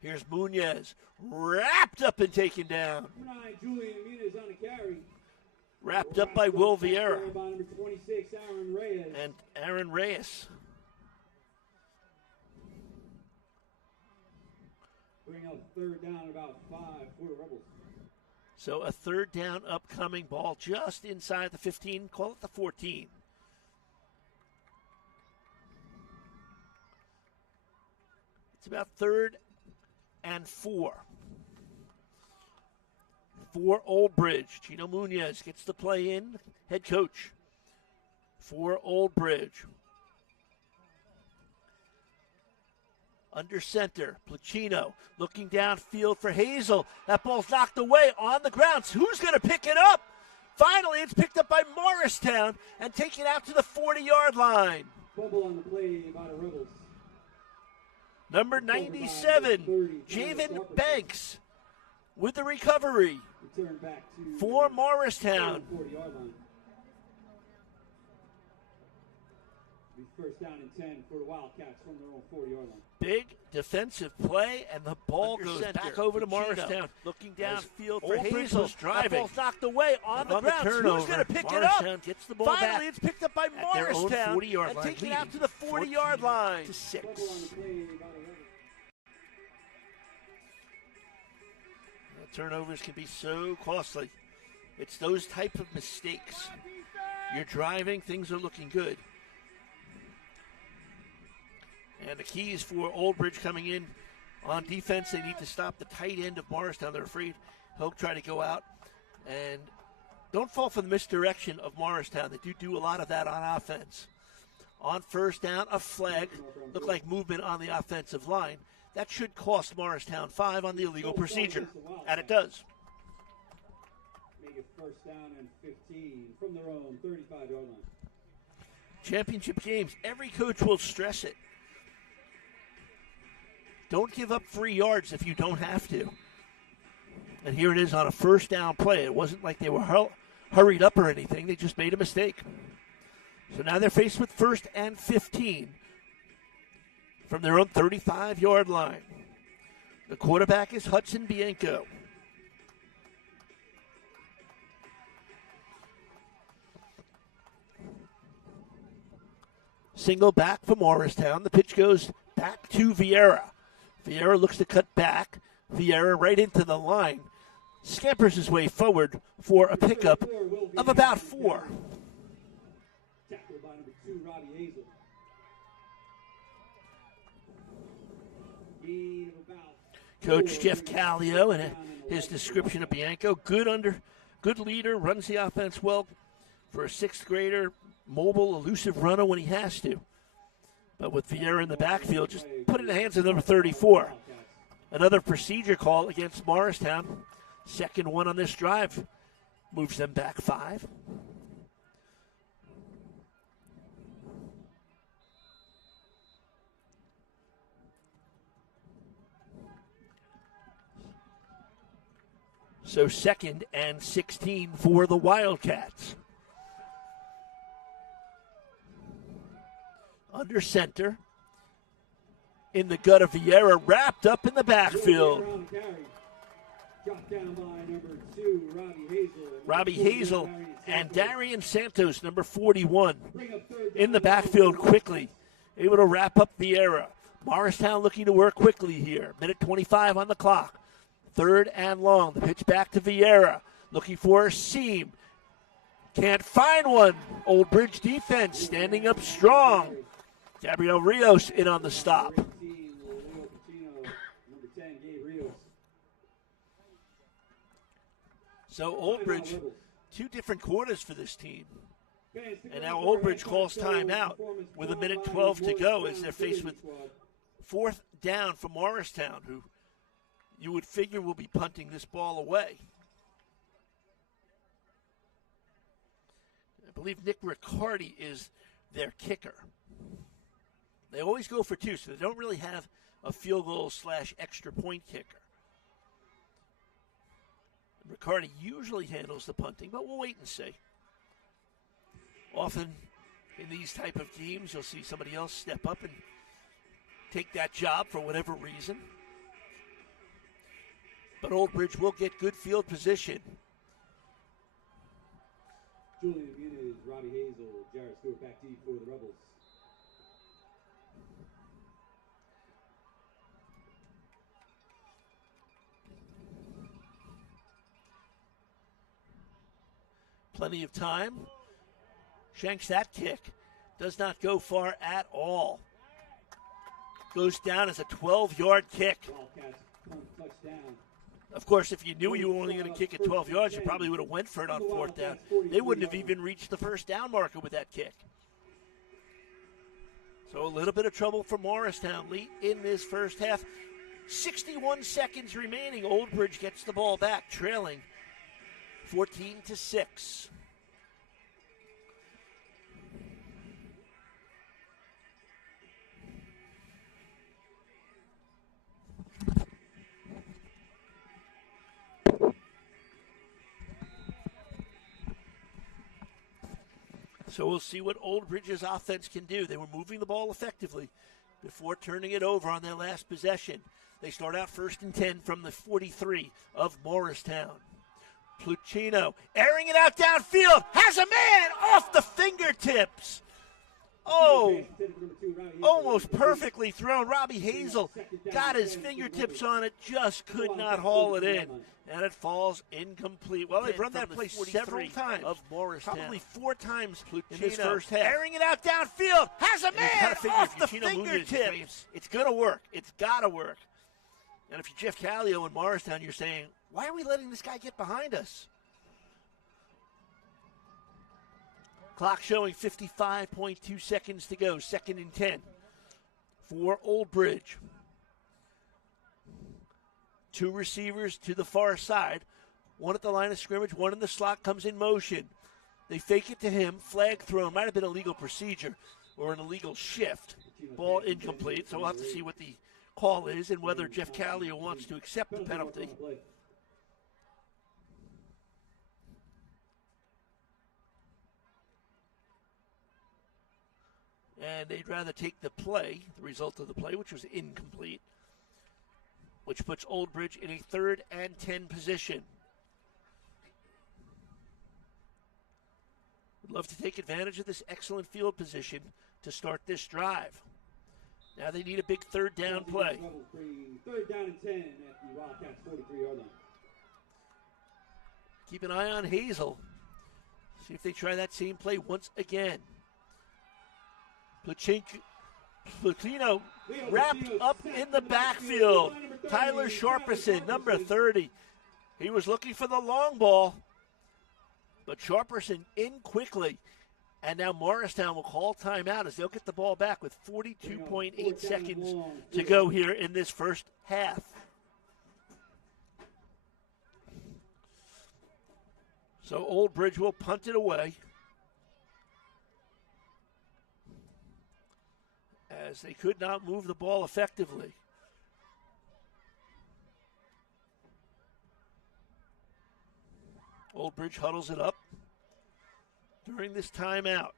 Here's Munoz, wrapped up and taken down. Julian Munoz on the carry. Wrapped up by Will Vieira. By number 26, Aaron Reyes. And Aaron Reyes. Bring up third down about 5 for the Rebels. So a third down upcoming, ball just inside the 15, call it the 14. It's about 3rd and 4. For Oldbridge, Chino Munoz gets the play in, head coach for Oldbridge. Under center, Placino looking downfield for Hazel. That ball's knocked away on the ground. So who's going to pick it up? Finally, it's picked up by Morristown and taken out to the 40-yard line. Bubble on the play by the Rebels. Number 97, Javen Banks with the recovery for Morristown. First down and 10 for the Wildcats from their own 40-yard line. Big defensive play, and the ball goes back over to Morristown. Looking downfield for Oldbridge Hazel. was driving. That ball's knocked away on the ground. turnover, Who's going to pick Morristown it up? gets the ball Finally, back it's picked up by at their own Morristown 40-yard and line, taken it out leading to the 40-yard line. to 6. Trouble on the play by the Rebels. Turnovers can be so costly. It's those type of mistakes. You're driving, things are looking good. And the keys for Oldbridge coming in on defense, they need to stop the tight end of Morristown. They're afraid he'll try to go out. And don't fall for the misdirection of Morristown. They do a lot of that on offense. On first down, a flag. Looked like movement on the offensive line. That should cost Morristown 5 on the illegal procedure. And it does. Make it first down and 15 from their own 35-yard line. Championship games, every coach will stress it. Don't give up 3 yards if you don't have to. And here it is on a first down play. It wasn't like they were hurried up or anything. They just made a mistake. So now they're faced with first and 15 from their own 35-yard line. The quarterback is Hudson Bianco. Single back for Morristown. The pitch goes back to Vieira. Vieira looks to cut back. Vieira right into the line. Scampers his way forward for a pickup of about 4. Tackled by number 2, Robbie Hazel. Gain of about Coach Jeff Callio and his description of Bianco. Good leader, runs the offense well for a 6th grader. Mobile, elusive runner when he has to. But with Vieira in the backfield, just put it in the hands of number 34. Another procedure call against Morristown. Second one on this drive. Moves them back 5. So 2nd and 16 for the Wildcats. Under center. In the gut of Vieira, wrapped up in the backfield. Dropped down by number 2, Robbie Hazel. Robbie Hazel and Darian Santos, number 41, in the backfield quickly. Able to wrap up Vieira. Morristown looking to work quickly here. Minute 25 on the clock. 3rd and long. The pitch back to Vieira. Looking for a seam. Can't find one. Oldbridge defense standing up strong. Gabriel Rios in on the stop. Number 10, Gabe Rios. So Oldbridge, 2 different quarters for this team. And now Oldbridge calls timeout with a minute 12 to go as they're faced with 4th down for Morristown, who you would figure will be punting this ball away. I believe Nick Riccardi is their kicker. They always go for 2, so they don't really have a field goal / extra point kicker. Riccardi usually handles the punting, but we'll wait and see. Often in these type of games, you'll see somebody else step up and take that job for whatever reason. But Oldbridge will get good field position. Julian Muniz, Robbie Hazel, Jared Stewart back deep for the Rebels. Plenty of time. Shanks that kick. Does not go far at all. Goes down as a 12-yard kick. Wildcats touchdown. Of course, if you knew you were only going to kick at 12 yards, you probably would have went for it on 4th down. They wouldn't have even reached the first down marker with that kick. So a little bit of trouble for Morristown late in this first half. 61 seconds remaining. Oldbridge gets the ball back, trailing 14-6. So we'll see what Oldbridge's offense can do. They were moving the ball effectively before turning it over on their last possession. They start out 1st and 10 from the 43 of Morristown. Pluchino airing it out downfield. Has a man off the fingertips. Oh, almost perfectly thrown. Robbie Hazel got his fingertips on it, just could not haul it in. And it falls incomplete. Well, they've run that play several times. Of Morristown. Probably 4 times in this first half. Airing it out downfield. Has a man off the fingertips. It's going to work. It's got to work. And if you're Jeff Callio in Morristown, you're saying, why are we letting this guy get behind us? Clock showing 55.2 seconds to go. 2nd and 10 for Oldbridge. 2 receivers to the far side. 1 at the line of scrimmage, 1 in the slot, comes in motion. They fake it to him. Flag thrown. Might have been a legal procedure or an illegal shift. Ball incomplete. So we'll have to see what the call is and whether Jeff Callio wants to accept the penalty. And they'd rather take the play, the result of the play, which was incomplete, which puts Oldbridge in a 3rd and 10 position. Would love to take advantage of this excellent field position to start this drive. Now they need a big 3rd down play. 3rd down and 10 at the Wildcats 43-yard line. Keep an eye on Hazel. See if they try that same play once again. Pluchino wrapped up in the backfield. Tyler Sharperson, number 30. He was looking for the long ball, but Sharperson in quickly. And now Morristown will call timeout as they'll get the ball back with 42.8 seconds to go here in this first half. So Oldbridge will punt it away, as they could not move the ball effectively. Oldbridge huddles it up during this timeout.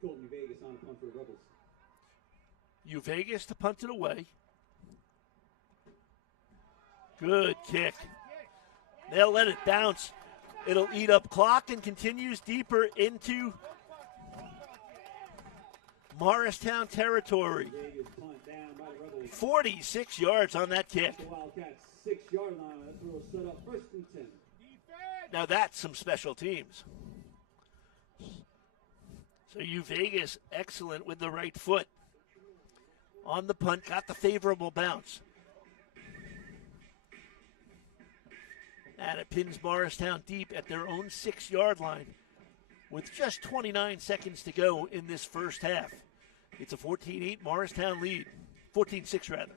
Colton Vegas on a punt for the Rebels. Vegas to punt it away. Good kick. They'll let it bounce. It'll eat up clock and continues deeper into Morristown territory. 46 yards on that kick. Wildcats 6-yard line. That's where we'll set up 1st and 10. Now that's some special teams. So Vegas excellent with the right foot. On the punt, got the favorable bounce. And it pins Morristown deep at their own 6-yard line with just 29 seconds to go in this first half. It's a 14-8 Morristown lead. 14-6 rather.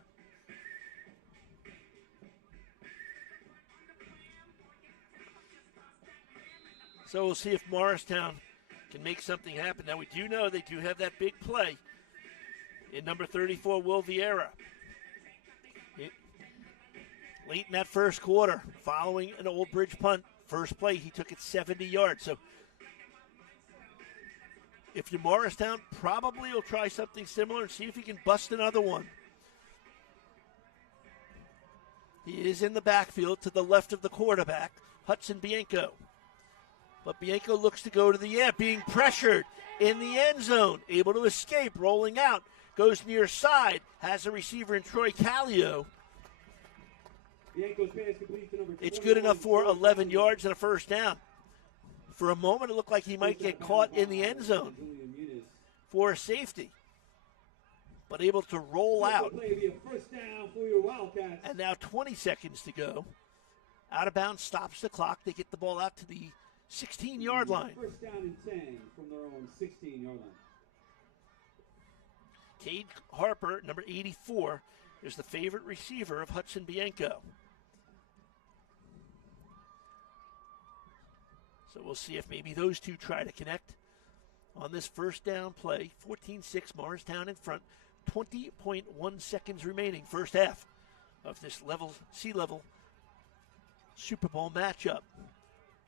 So we'll see if Morristown can make something happen. Now we do know they do have that big play in number 34, Will Vieira. Late in that first quarter, following an Oldbridge punt, first play, he took it 70 yards. So if you're Morristown, probably you'll try something similar and see if he can bust another one. He is in the backfield to the left of the quarterback, Hudson Bianco. But Bianco looks to go to the air, being pressured in the end zone, able to escape, rolling out, goes near side, has a receiver in Troy Callio. It's good enough for 11 yards and a first down. For a moment, it looked like he might get caught in the end zone for a safety, but able to roll out. And now 20 seconds to go. Out of bounds, stops the clock. They get the ball out to the 16-yard line. First down and 10 from their own 16-yard line. Cade Harper, number 84, is the favorite receiver of Hudson Bianco. So we'll see if maybe those two try to connect on this first down play. 14-6, Morristown in front. 20.1 seconds remaining, first half of this C-level Super Bowl matchup.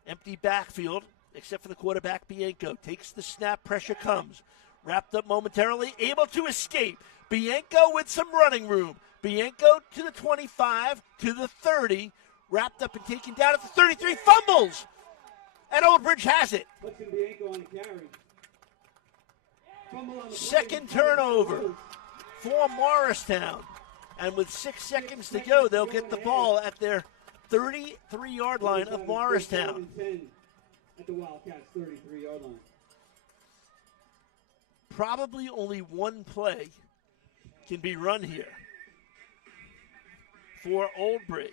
Empty backfield, except for the quarterback, Bianco. Takes the snap, pressure comes. Wrapped up momentarily, able to escape. Bianco with some running room. Bianco to the 25, to the 30. Wrapped up and taken down at the 33, fumbles! And Oldbridge has it. Hudson Bianco on the carry. Fumble on the Second play. turnover for Morristown. And with 6 seconds to go, they'll get the ball at their 33-yard line of Morristown. 10 at the Wildcats 33-yard line. Probably only one play can be run here for Oldbridge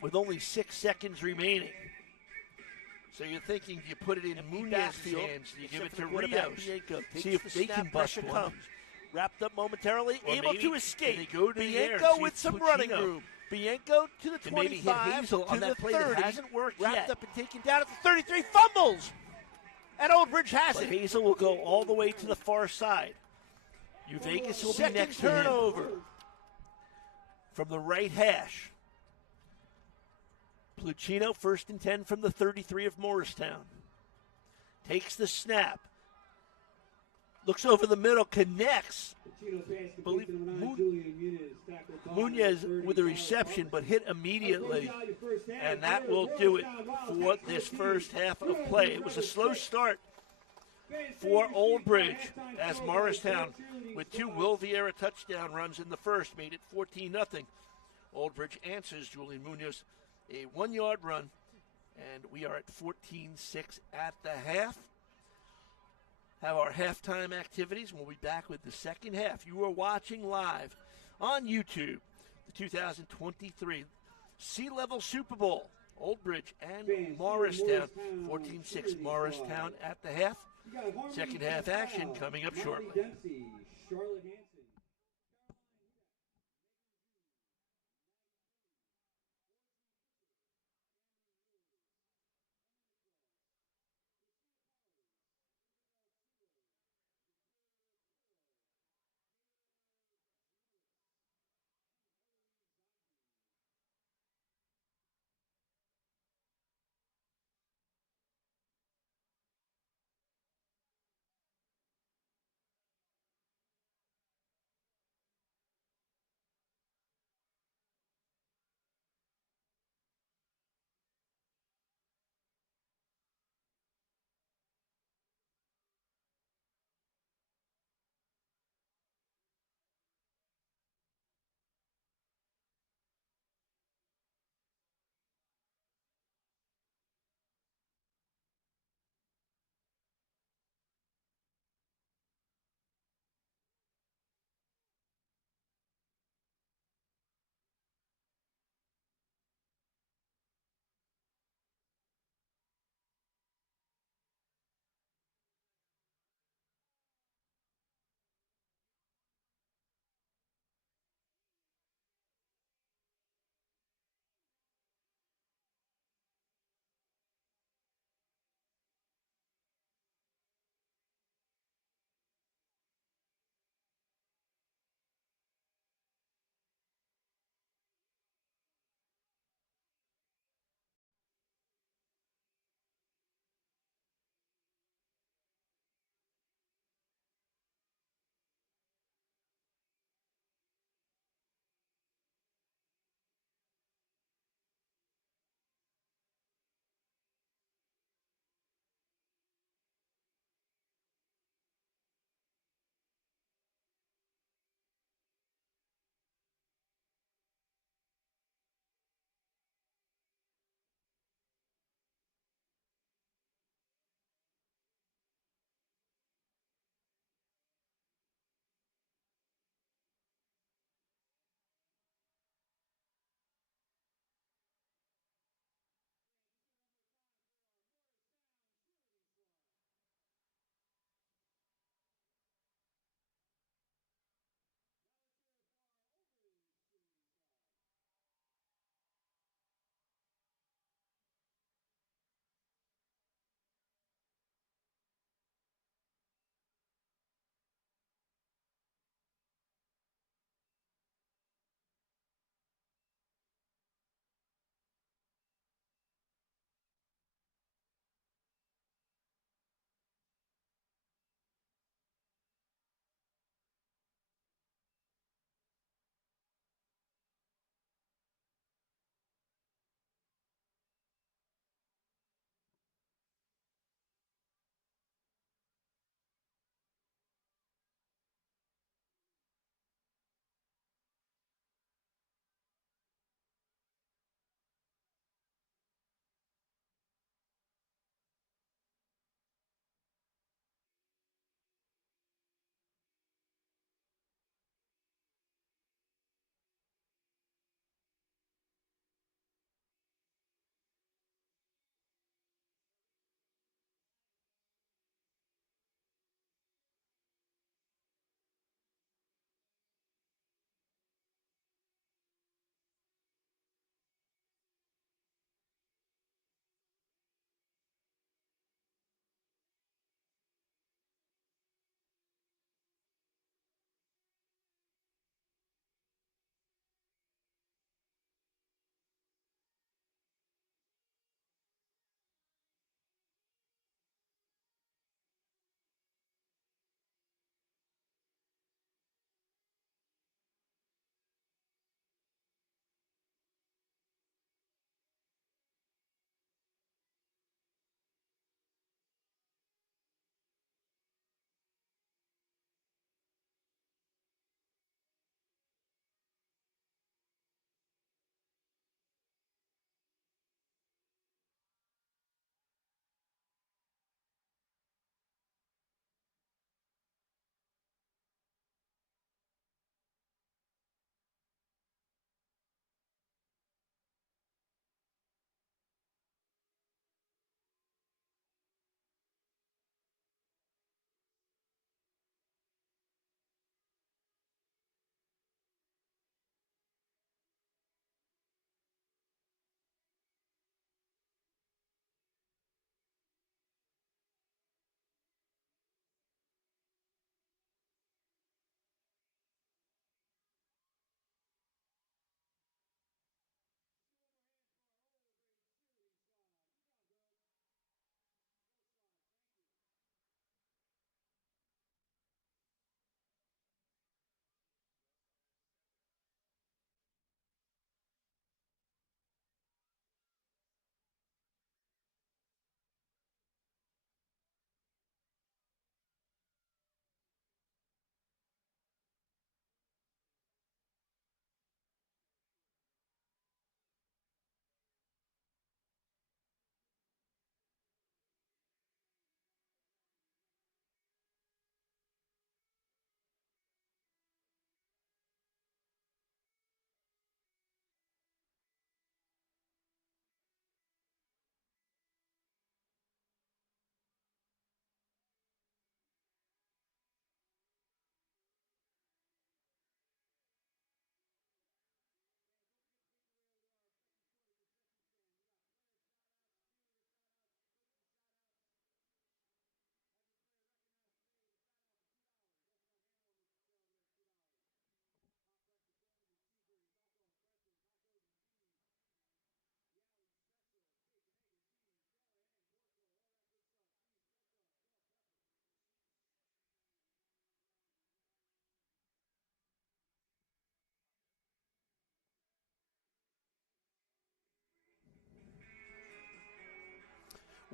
with only 6 seconds remaining. So you're thinking, do you put it in Munez's hands? Do you give it to Rios? See if they can bust one. Wrapped up momentarily, Or able maybe to escape. they go to the air, Bianco see with if some Puccino running room. Bianco to the can maybe hit 25, Hazel to on the that play that 30. hasn't worked Wrapped yet. up and taken down at the 33, fumbles! And Oldbridge has it. Hazel will go all the way to the far side. Vegas will be next turnover from the right hash. Puccino first and 10 from the 33 of Morristown. Takes the snap. Looks over the middle, connects. Believe Munez with a reception, but hit immediately. And that will do it for this first half of play. It was a slow start for Oldbridge as Morristown, with 2 Will Vieira touchdown runs in the first, made it 14-0. Oldbridge answers Julian Munoz a 1-yard run, and we are at 14-6 at the half. Have our halftime activities. We'll be back with the second half. You are watching live on YouTube the 2023 C-Level Super Bowl. Oldbridge and Morristown. 14-6 Morristown at the half. Second half action coming up shortly.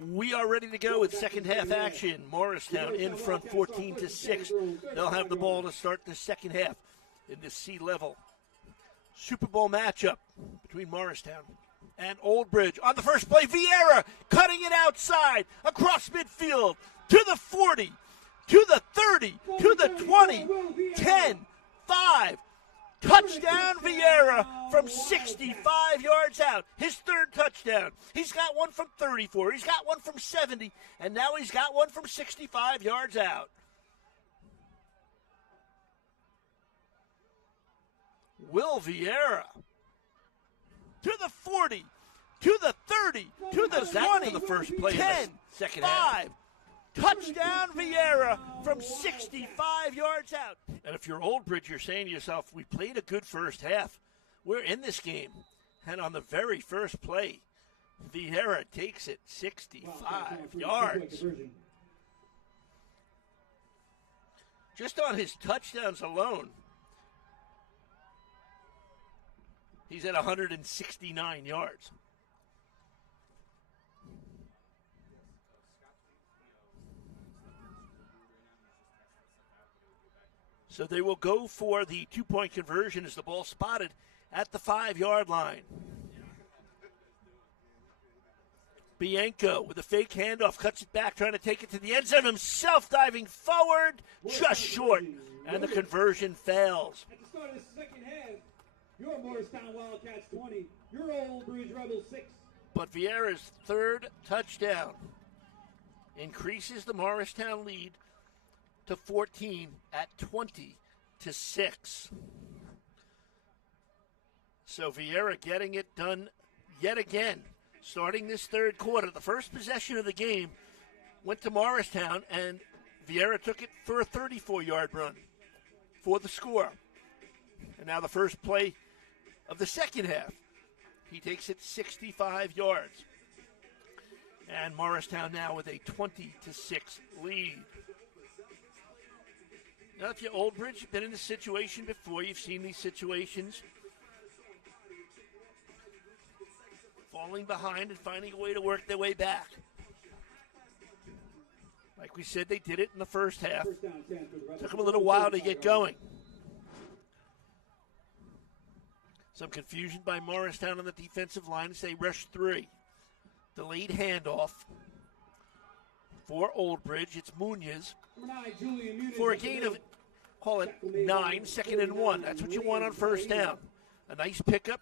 We are ready to go with second half action. Morristown in front 14-6. They'll have the ball to start the second half in the C-level Super Bowl matchup between Morristown and Oldbridge. On the first play, Vieira cutting it outside across midfield to the 40, to the 30, to the 20, 10, 5. Touchdown Vieira from 65 yards out. His third touchdown. He's got one from 34. He's got one from 70. And now he's got one from 65 yards out. Will Vieira to the 40, to the 30, to the 20, the first play 10, second 5. half. Touchdown Vieira from 65 yards out. And if you're Oldbridge, you're saying to yourself, we played a good first half. We're in this game. And on the very first play, Vieira takes it 65 yards. Just on his touchdowns alone, he's at 169 yards. So they will go for the two-point conversion as the ball spotted at the 5-yard line. Bianco with a fake handoff, cuts it back, trying to take it to the end zone himself, diving forward, just short, and the conversion fails. At the start of the second half, your Morristown Wildcats 20, your Oldbridge Rebels 6. But Vieira's third touchdown increases the Morristown lead to 14 at 20-6. So Vieira getting it done yet again, starting this third quarter. The first possession of the game went to Morristown, and Vieira took it for a 34-yard run for the score. And now the first play of the second half, he takes it 65 yards. And Morristown now with a 20-6 lead. Now, if you're Oldbridge, you've been in this situation before. You've seen these situations. Falling behind and finding a way to work their way back. Like we said, they did it in the first half. Took them a little while to get going. Some confusion by Morristown on the defensive line as they rush 3. Delayed handoff for Oldbridge. It's Munoz for a gain of, call it 9, 2nd and 1. That's what you want on first down. A nice pickup.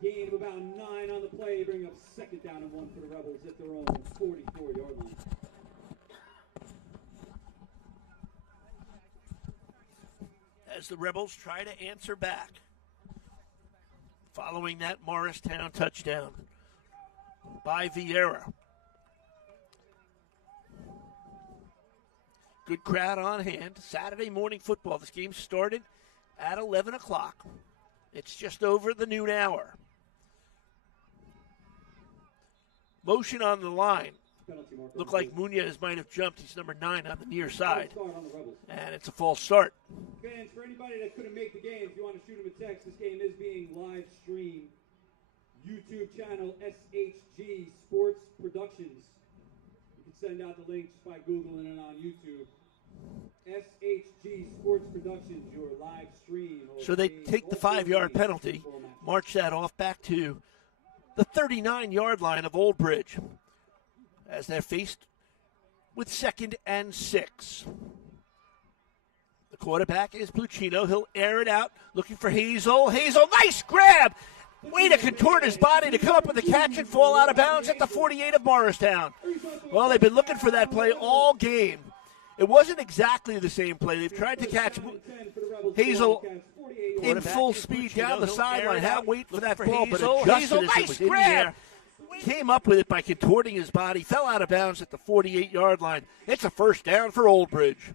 Gain of about 9 on the play, bring up 2nd down and 1 for the Rebels at their own 44-yard line. As the Rebels try to answer back following that Morristown touchdown by Vieira. Good crowd on hand. Saturday morning football. This game started at 11 o'clock. It's just over the noon hour. Motion on the line. Looked like Munoz might have jumped. He's number 9 on the near side. And it's a false start. Fans, for anybody that couldn't make the game, if you want to shoot them a text, this game is being live streamed. YouTube channel SHG Sports Productions. You can send out the link just by Googling it on YouTube. SHG Sports Productions, your live stream. So they take the 5-yard penalty, march that off back to the 39-yard line of Oldbridge as they're faced with 2nd and 6. The quarterback is Pluchino. He'll air it out, looking for Hazel. Hazel, nice grab! Way to contort his body to come up with a catch and fall out of bounds at the 48 of Morristown. Well, they've been looking for that play all game. It wasn't exactly the same play. They've tried to catch Hazel in full speed down the sideline. Had to wait for that ball, but adjusted as it was in the air. Came up with it by contorting his body. Fell out of bounds at the 48-yard line. It's a first down for Oldbridge.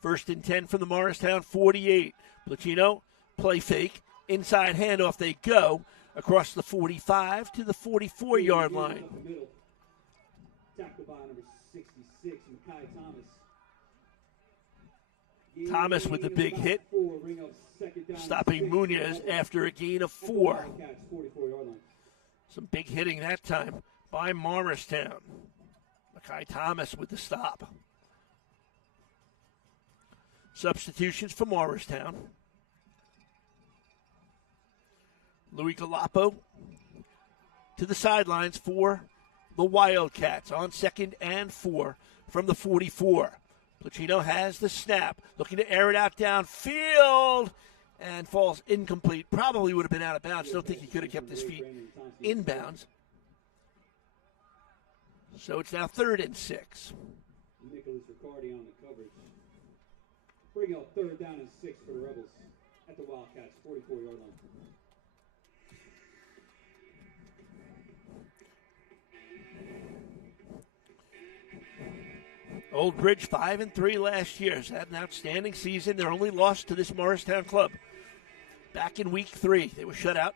First and 10 from the Morristown 48. Placino, play fake. Inside handoff they go across the 45 to the 44-yard line. Tackled by number 66, Makai Thomas. Thomas with the big hit, stopping Munoz after a gain of 4. Some big hitting that time by Morristown. Mackay Thomas with the stop. Substitutions for Morristown. Louis Galapo to the sidelines for the Wildcats on 2nd and 4 from the 44. Placino has the snap, looking to air it out downfield, and falls incomplete. Probably would have been out of bounds. Don't think he could have kept his feet in bounds. So it's now 3rd and 6. Nicholas Riccardi on the coverage. Bring up 3rd down and 6 for the Rebels at the Wildcats, 44-yard line. Oldbridge 5-3 last year. Has had an outstanding season. Their only loss to this Morristown club back in week 3. They were shut out.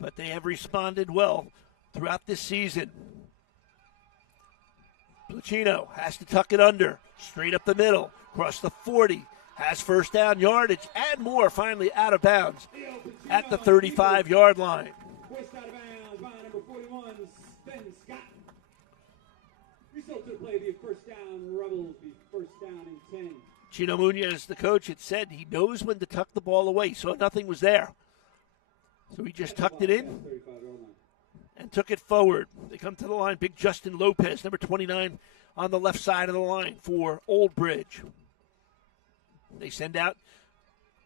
But they have responded well throughout this season. Placino has to tuck it under. Straight up the middle. Across the 40. Has first down yardage and more. Finally out of bounds at the 35-yard line. Forced out of bounds by number 41, Ben Scott. Result to the play be a first down. Rebels be first down and 10. Chino Munoz, the coach, had said he knows when to tuck the ball away, so nothing was there. So he just tucked it in and took it forward. They come to the line. Big Justin Lopez, number 29, on the left side of the line for Oldbridge. They send out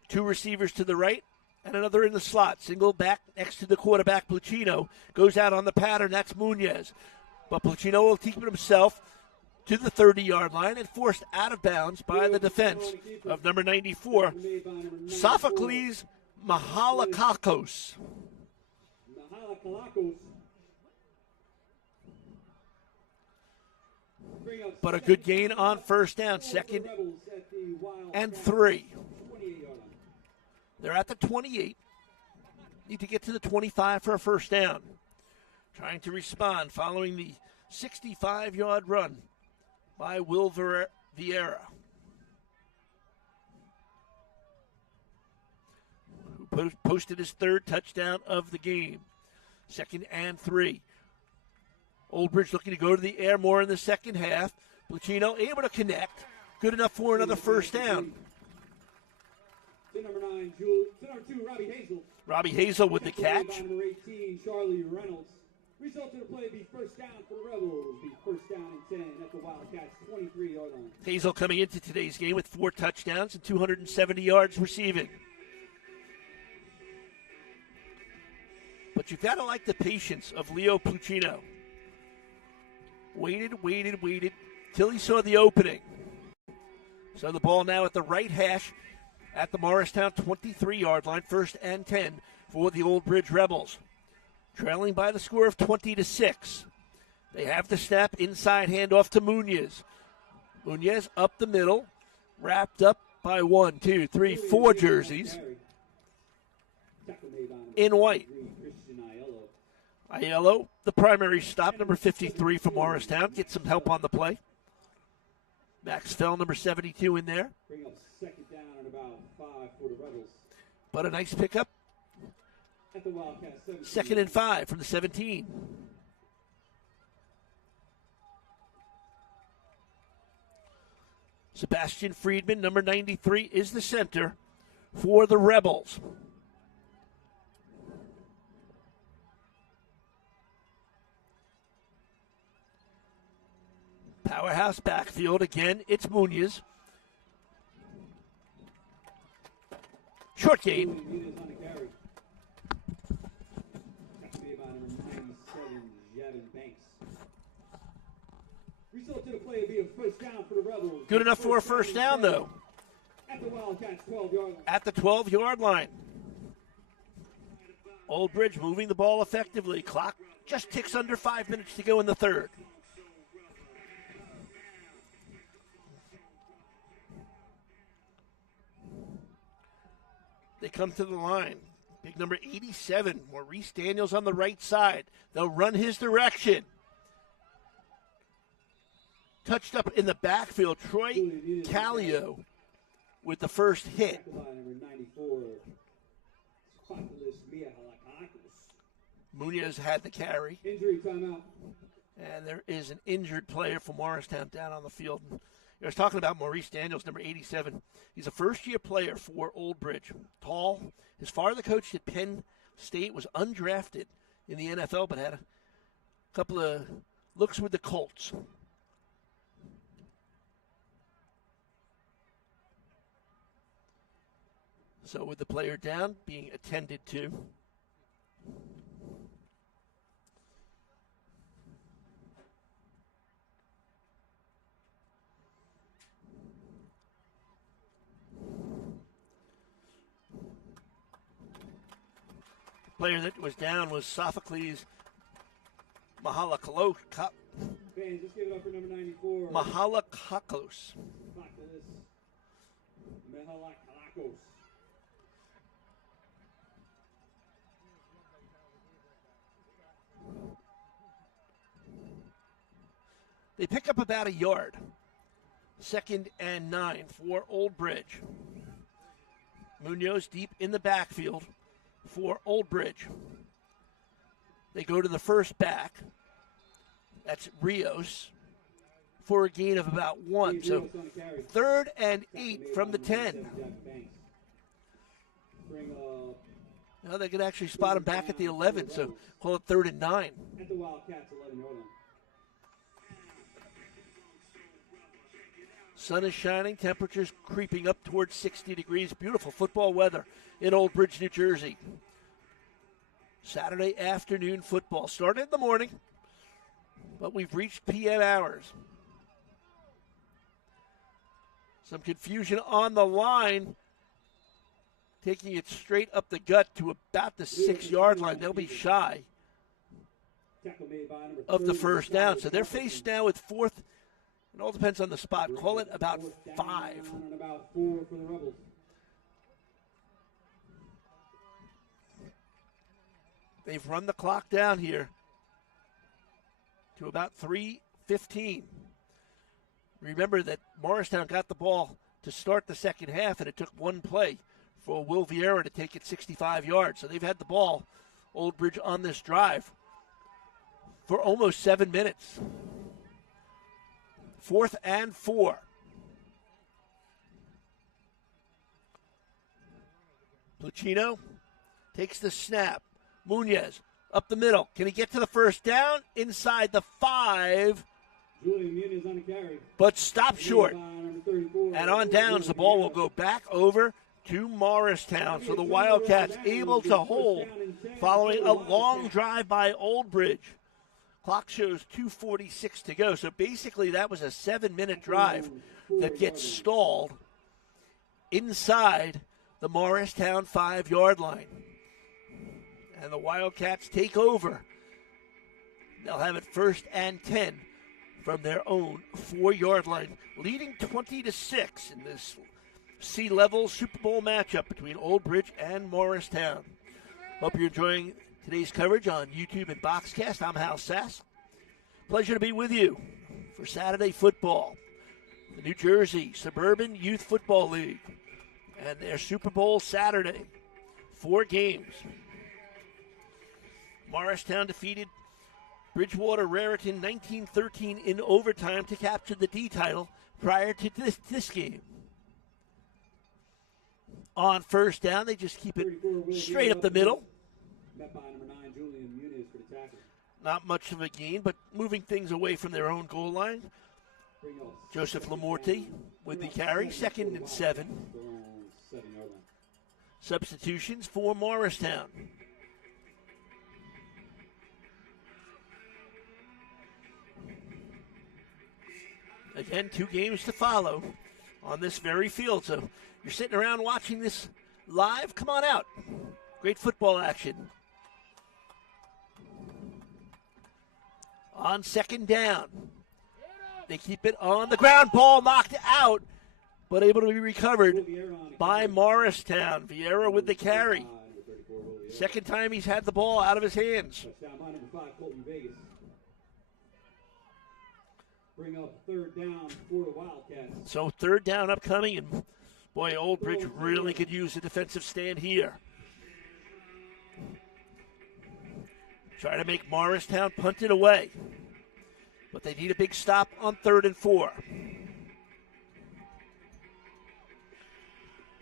2 receivers to the right and another in the slot. Single back next to the quarterback, Placino. Goes out on the pattern. That's Munoz. But Placino will keep it himself to the 30-yard line and forced out of bounds by the defense of number 94, Sophocles Mahalakakos. But a good gain on first down, 2nd and 3. They're at the 28. Need to get to the 25 for a first down. Trying to respond following the 65-yard run by Will Vieira, who posted his 3rd touchdown of the game. 2nd and 3. Oldbridge looking to go to the air more in the second half. Placino able to connect. Good enough for another first down. To number 2, Robbie Hazel. Robbie Hazel with the catch. Number 18, Charlie Reynolds. Result of the play be first down for the Rebels. Be first down and 10 at the Wildcats 23-yard line. Hazel coming into today's game with 4 touchdowns and 270 yards receiving. But you've got to like the patience of Leo Placino. Waited till he saw the opening. So the ball now at the right hash at the Morristown 23-yard line, 1st and 10 for the Oldbridge Rebels. Trailing by the score of 20-6. They have the snap, inside handoff to Munoz. Munoz up the middle, wrapped up by 1, 2, 3, 4 jerseys in white. Aiello, the primary stop, number 53 for Morristown, gets some help on the play. Max Fell, number 72 in there. Bring up 2nd down and about 5 for the Rebels. But a nice pickup. At the Wildcats, 2nd and 5 from the 17. Sebastian Friedman, number 93, is the center for the Rebels. Powerhouse backfield again. It's Munoz. Short game. Result of the play be a first down for the Rebels. Good enough for a first down, though. At the Wildcats 12-yard line. At the 12-yard line. Oldbridge moving the ball effectively. Clock just ticks under 5 minutes to go in the 3rd. They come to the line. Big number 87, Maurice Daniels on the right side. They'll run his direction. touched up in the backfield. Troy Callio with the first hit. Tackled by number 94, Spotless Mihalakakos. Munoz had the carry. Injury timeout. And there is an injured player for Morristown down on the field. I was talking about Maurice Daniels, number 87. He's a first-year player for Oldbridge. Tall. His father coached at Penn State, was undrafted in the NFL, but had a couple of looks with the Colts. So with the player down, being attended to. Player that was down was Sophocles Mahalakakos. Fans, let's give it up for number 94. Mahalakakos. Spotless Mihalakakos. They pick up about a yard. 2nd and 9 for Oldbridge. Munoz deep in the backfield for Oldbridge. They go to the first back. That's Rios for a gain of about 1. So 3rd and 8 from the 10. Now they could actually spot him back at the 11, so call it 3rd and 9. At the Wildcats 11-yard line. Sun is shining, temperatures creeping up towards 60 degrees. Beautiful football weather in Oldbridge, New Jersey. Saturday afternoon football. Started in the morning, but we've reached PM hours. Some confusion on the line, taking it straight up the gut to about the 6-yard line. They'll be shy of the first down. So they're faced now with 4th. It all depends on the spot. Call it about 5. About 4 for the Rebels. They've run the clock down here to about 3:15. Remember that Morristown got the ball to start the second half, and it took one play for Will Vieira to take it 65 yards. So they've had the ball, Oldbridge, on this drive for almost 7 minutes. 4th and 4. Pluchino takes the snap. Munoz up the middle. Can he get to the first down? Inside the 5. Julian Muniz on the carry. But stop short. And on downs, the ball will go back over to Morristown. So the Wildcats able to hold following a long drive by Oldbridge. Clock shows 2:46 to go. So basically that was a 7-minute drive that gets stalled inside the Morristown 5-yard line. And the Wildcats take over. They'll have it 1st and 10 from their own 4-yard line, leading 20-6 in this C-level Super Bowl matchup between Oldbridge and Morristown. Hope you're enjoying today's coverage on YouTube and Boxcast. I'm Hal Sass. Pleasure to be with you for Saturday football. The New Jersey Suburban Youth Football League and their Super Bowl Saturday. 4 games. Morristown defeated Bridgewater Raritan 19-13 in overtime to capture the D title prior to this game. On first down, they just keep it straight up the middle. Met by number 9, Julian Muniz for the tackle. Not much of a gain, but moving things away from their own goal line. Joseph Lamorte with the carry, 2nd and 7. Substitutions for Morristown. Again, 2 games to follow on this very field. So you're sitting around watching this live, come on out. Great football action. On 2nd down. They keep it on the ground. Ball knocked out, but able to be recovered by Morristown. Vieira with the carry. 2nd time he's had the ball out of his hands. bring up third down for the Wildcats. So third down upcoming, and boy, Oldbridge really could use a defensive stand here. Try to make Morristown punt it away, but they need a big stop on 3rd and 4.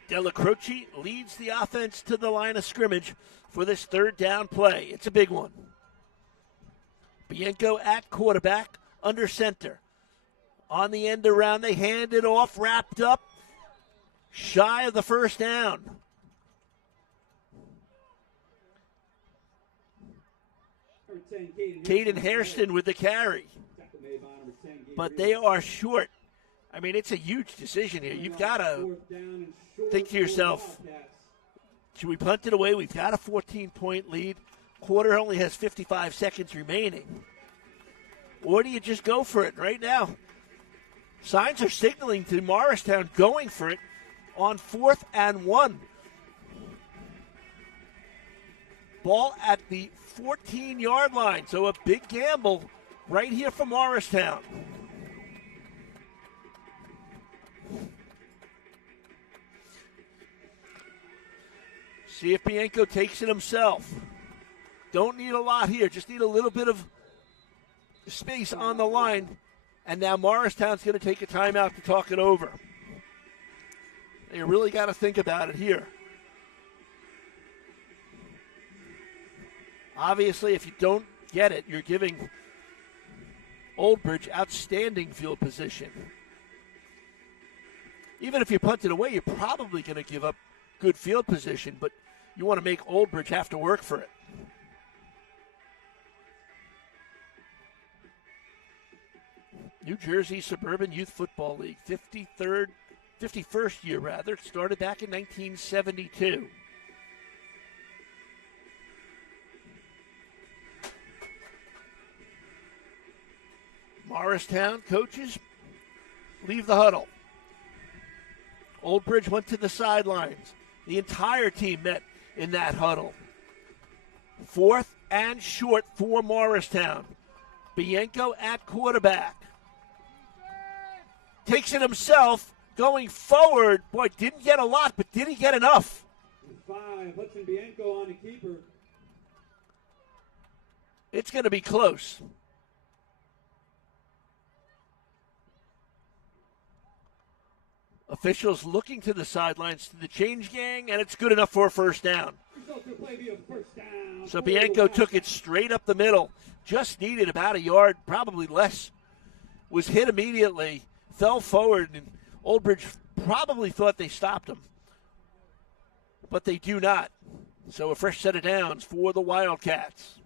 Della Croce leads the offense to the line of scrimmage for this third down play. It's a big one. Bianco at quarterback, under center. On the end around, they hand it off, wrapped up, shy of the first down. Caden Hairston with the carry. But they are short. I mean, it's a huge decision here. You've got to think to yourself, should we punt it away? We've got a 14-point lead. Quarter only has 55 seconds remaining. Or do you just go for it right now? Signs are signaling to Morristown going for it on 4th and 1. Ball at the 14-yard line, so a big gamble right here for Morristown. See if Bianco takes it himself. Don't need a lot here, just need a little bit of space on the line. And now Morristown's going to take a timeout to talk it over. You really got to think about it here. Obviously, if you don't get it, you're giving Oldbridge outstanding field position. Even if you punt it away, you're probably going to give up good field position, but you want to make Oldbridge have to work for it. New Jersey Suburban Youth Football League, 51st year rather. It started back in 1972. Morristown coaches leave the huddle. Oldbridge went to the sidelines. The entire team met in that huddle. 4th and short for Morristown. Bianco at quarterback. Takes it himself, going forward. Boy, didn't get a lot, but did he get enough? 5, Hudson Bianco on the keeper. It's going to be close. Officials looking to the sidelines to the change gang, and it's good enough for a first down. So Bianco took it straight up the middle. Just needed about a yard, probably less. Was hit immediately, fell forward, and Oldbridge probably thought they stopped him. But they do not. So a fresh set of downs for the Wildcats.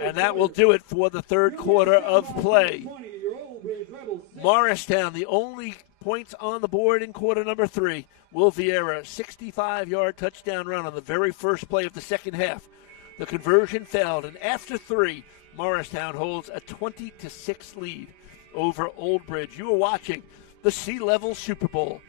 And that will do it for the third quarter of play. Morristown, the only points on the board in quarter number 3. Will Vieira, 65-yard touchdown run on the very first play of the second half. The conversion failed, and after 3, Morristown holds a 20-6 lead over Oldbridge. You are watching the C-Level Super Bowl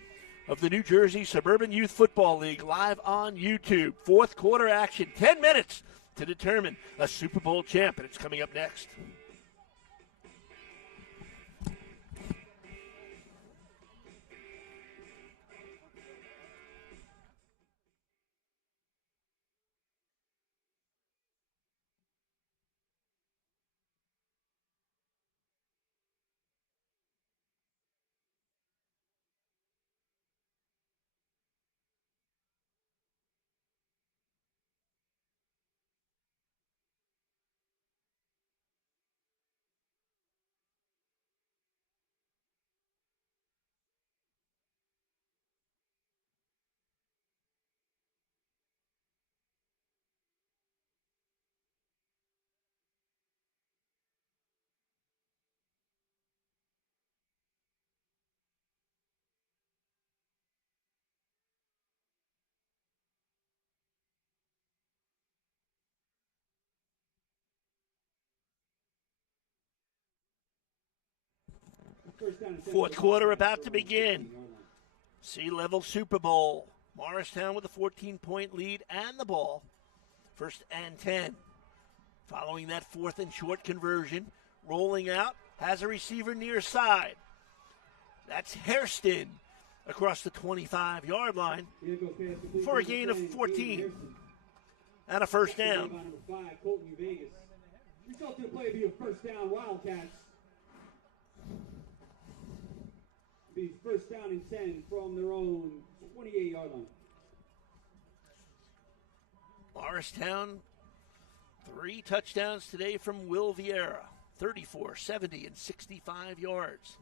of the New Jersey Suburban Youth Football League live on YouTube. Fourth quarter action, 10 minutes to determine a Super Bowl champ, and it's coming up next. Fourth quarter about to begin. C-Level Super Bowl. Morristown with a 14-point lead and the ball. First and 10. Following that 4th and short conversion, rolling out, has a receiver near side. That's Hairston across the 25-yard line for a gain of 14 and a first down. Result of the play be a first down, Wildcats. Be first down and 10 from their own 28-yard line. Morristown, 3 touchdowns today from Will Vieira, 34, 70, and 65 yards.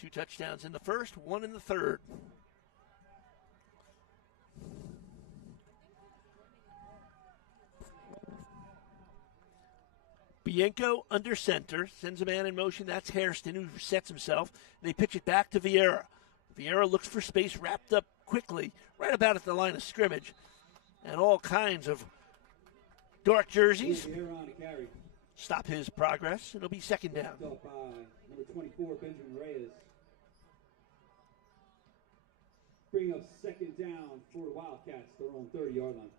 2 touchdowns in the first, 1 in the third. Bianco under center, sends a man in motion. That's Hairston, who sets himself. They pitch it back to Vieira. Vieira looks for space, wrapped up quickly, right about at the line of scrimmage. And all kinds of dark jerseys stop his progress. It'll be second down. Up by number 24, Benjamin Reyes. Bring up second down for the Wildcats, their own 30-yard line.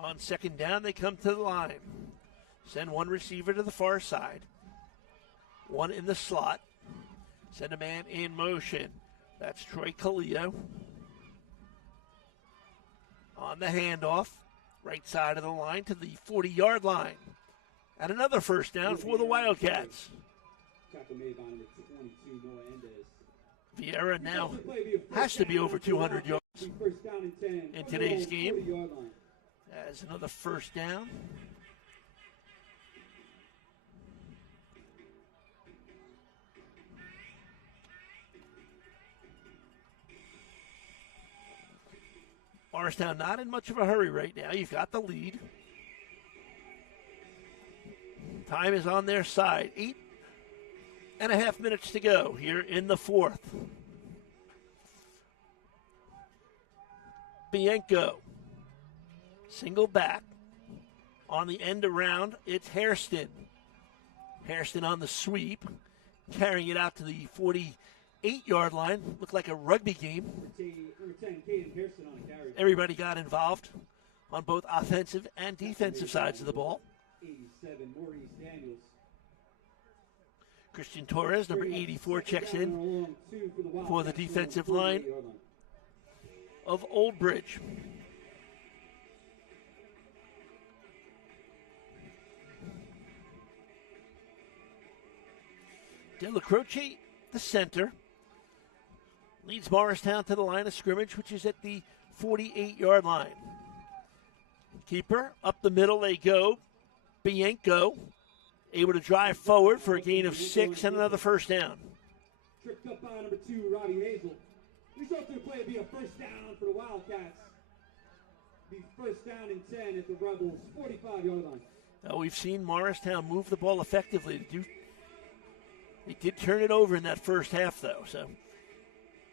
On second down, they come to the line. Send one receiver to the far side. One in the slot. Send a man in motion. That's Troy Calillo. On the handoff, right side of the line to the 40-yard line. And another first down for the Wildcats. Vieira now has to be over 200 yards in today's game. As another first down. Morristown not in much of a hurry right now. You've got the lead. Time is on their side. 8.5 minutes to go here in the fourth. Bianco. Single back. On the end around, it's Hairston. Hairston on the sweep. Carrying it out to the 48-yard line. Looked like a rugby game. Everybody got involved on both offensive and defensive sides of the ball. 87, Maurice Daniels. Christian Torres, number 84, checks in for the defensive line of Oldbridge. De La Croce, the center, leads Morristown to the line of scrimmage, which is at the 48-yard line. Keeper, up the middle they go. Bianco, able to drive forward for a gain of 6 and another first down. Tripped up by number 2, Robbie Hazel. Result of the play will be a first down for the Wildcats. Be first down and 10 at the Rebels' 45-yard line. Now we've seen Morristown move the ball effectively. They did turn it over in that first half, though. So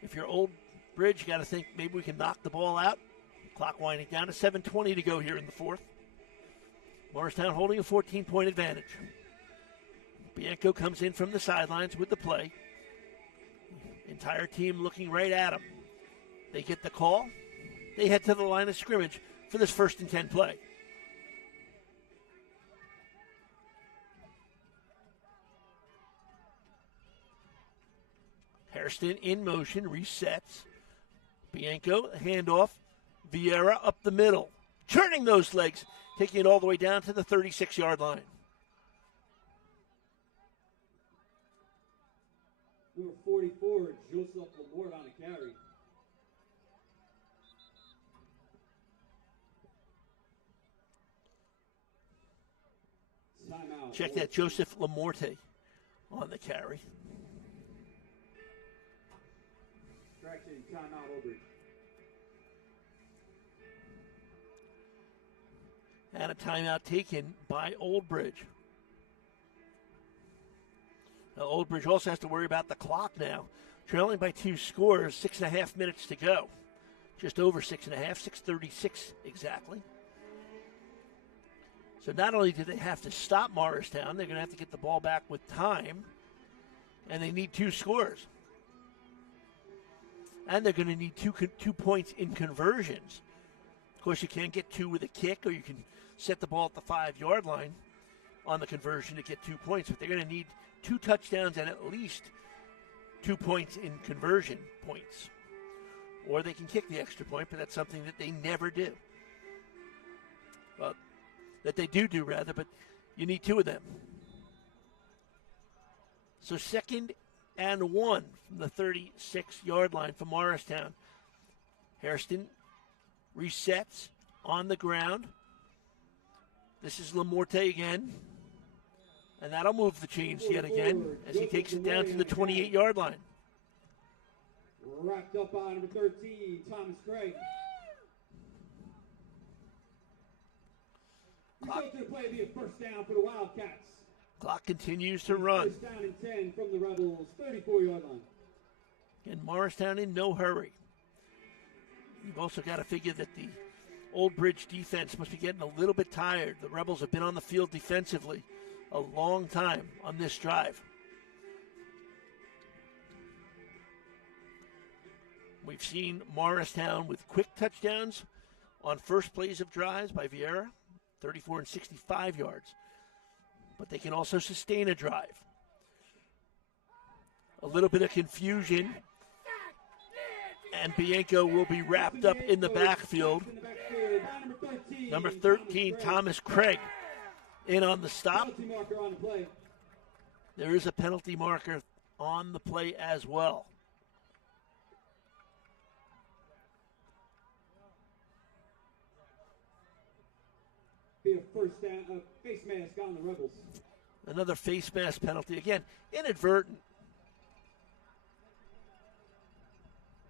if you're Oldbridge, you got to think maybe we can knock the ball out. Clock winding down to 7:20 to go here in the fourth. Morristown holding a 14-point advantage. Bianco comes in from the sidelines with the play. Entire team looking right at him. They get the call. They head to the line of scrimmage for this 1st and 10 play. Hairston in motion, resets. Bianco, handoff. Vieira up the middle. Turning those legs, taking it all the way down to the 36-yard line. Number 44, Joseph Lamort on a carry. Timeout. Check that, Joseph Lamorte on the carry. Correction, timeout, Oldbridge. And a timeout taken by Oldbridge. Now, Oldbridge also has to worry about the clock now. Trailing by 2 scores, 6.5 minutes to go. Just over 6.5, 6:36 exactly. So not only do they have to stop Morristown, they're going to have to get the ball back with time, and they need 2 scores. And they're going to need 2 points in conversions. Of course, you can't get 2 with a kick, or you can set the ball at the 5-yard line on the conversion to get 2 points. But they're going to need 2 touchdowns and at least 2 points in conversion points. Or they can kick the extra point, but that's something that they never do. Well, that they do rather, but you need 2 of them. So 2nd and 1 from the 36-yard line for Morristown. Hairston resets on the ground. This is Lamorte again. And that'll move the chains yet again as he takes it down to the 28-yard line. Wrapped up by number 13, Thomas Craig. Result of the play be a first down for the Wildcats. Clock continues to run. First down and 10 from the Rebels, 34-yard line. And Morristown in no hurry. You've also got to figure that the Oldbridge defense must be getting a little bit tired. The Rebels have been on the field defensively a long time on this drive. We've seen Morristown with quick touchdowns on first plays of drives by Vieira, 34 and 65 yards. But they can also sustain a drive. A little bit of confusion, and Bianco will be wrapped up in the backfield. Number 13, Thomas Craig, in on the stop. There is a penalty marker on the play as well. Be a first down, face mask on the Rebels. Another face mask penalty. Again, inadvertent.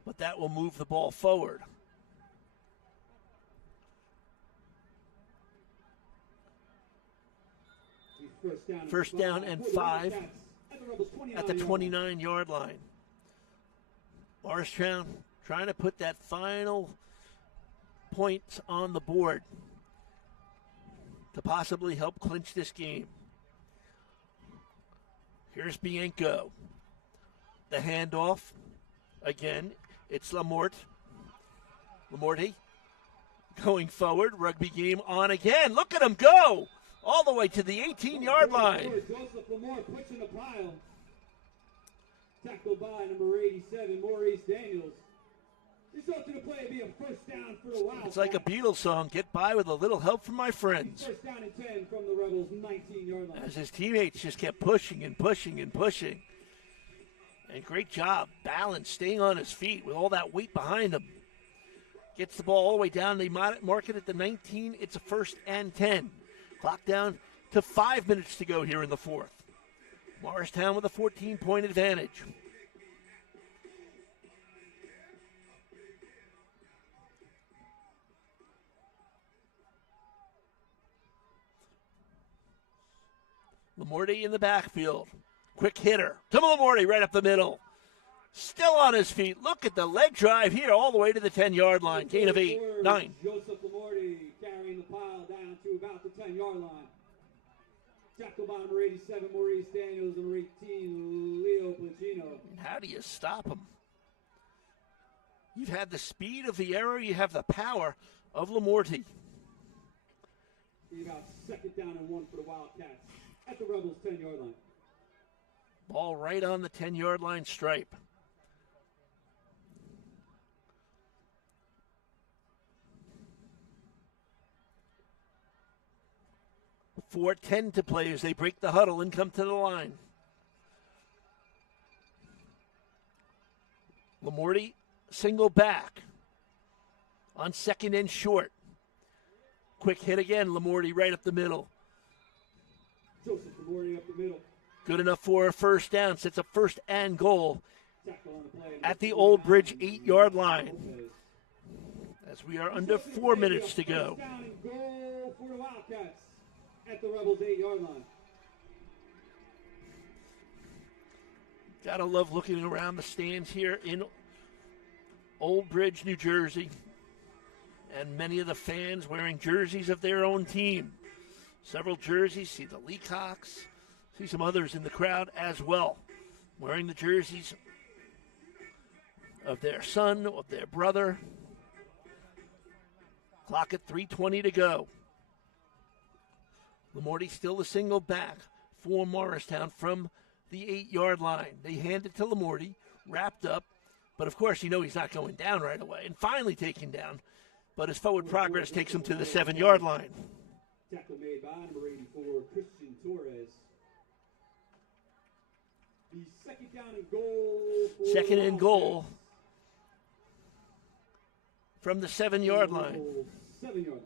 But that will move the ball forward. First down and 5 at the 29-yard line. Morristown trying to put that final point on the board to possibly help clinch this game. Here's Bianco. The handoff. Again, it's Lamorte going forward. Rugby game on again. Look at him go all the way to the 18-yard line. Joseph Lamorte pushing the pile. Tackled by number 87, Maurice Daniels. Result of the play be a first down for the Wildcats. It's like a Beatles song, get by with a little help from my friends. First down and 10 from the Rebels, 19-yard line. As his teammates just kept pushing and pushing and pushing. And great job, balance, staying on his feet with all that weight behind him. Gets the ball all the way down. They mark it at the 19. It's a first and 10. Clock down to 5 minutes to go here in the fourth. Morristown with a 14-point advantage. Lamorte in the backfield. Quick hitter. To Lamorte right up the middle. Still on his feet. Look at the leg drive here all the way to the 10-yard line. Gain of 9. Joseph Lamorte carrying the pile down to about the 10-yard line. Tackled by number 87, Maurice Daniels, number 18, Leo Placino. How do you stop him? You've had the speed of Vieira. You have the power of Lamorte. About second down and 1 for the Wildcats at the Rebels' 10-yard line. Ball right on the 10-yard line stripe. .4:10 to play as they break the huddle and come to the line. Lamorte single back on second and short. Quick hit again, Lamorte right up the middle. Joseph Lamorte up the middle. Good enough for a first down. Sets a first and goal at the Oldbridge 8-yard line. As we are under 4 minutes to go. First down and goal for the Wildcats at the Rebels' 8-yard line. Gotta love looking around the stands here in Oldbridge, New Jersey. And many of the fans wearing jerseys of their own team. Several jerseys. See the Leacocks. See some others in the crowd as well, wearing the jerseys of their son, of their brother. Clock at 3:20 to go. Lamorty still a single back for Morristown from the 8-yard line. They hand it to Lamorty, wrapped up, but of course you know he's not going down right away, and finally taken down, but his forward progress takes him to the 7-yard line. Tackle made by number 84, Christian Torres. The second down and goal. Second and goal from the 7-yard line. 7-yard line.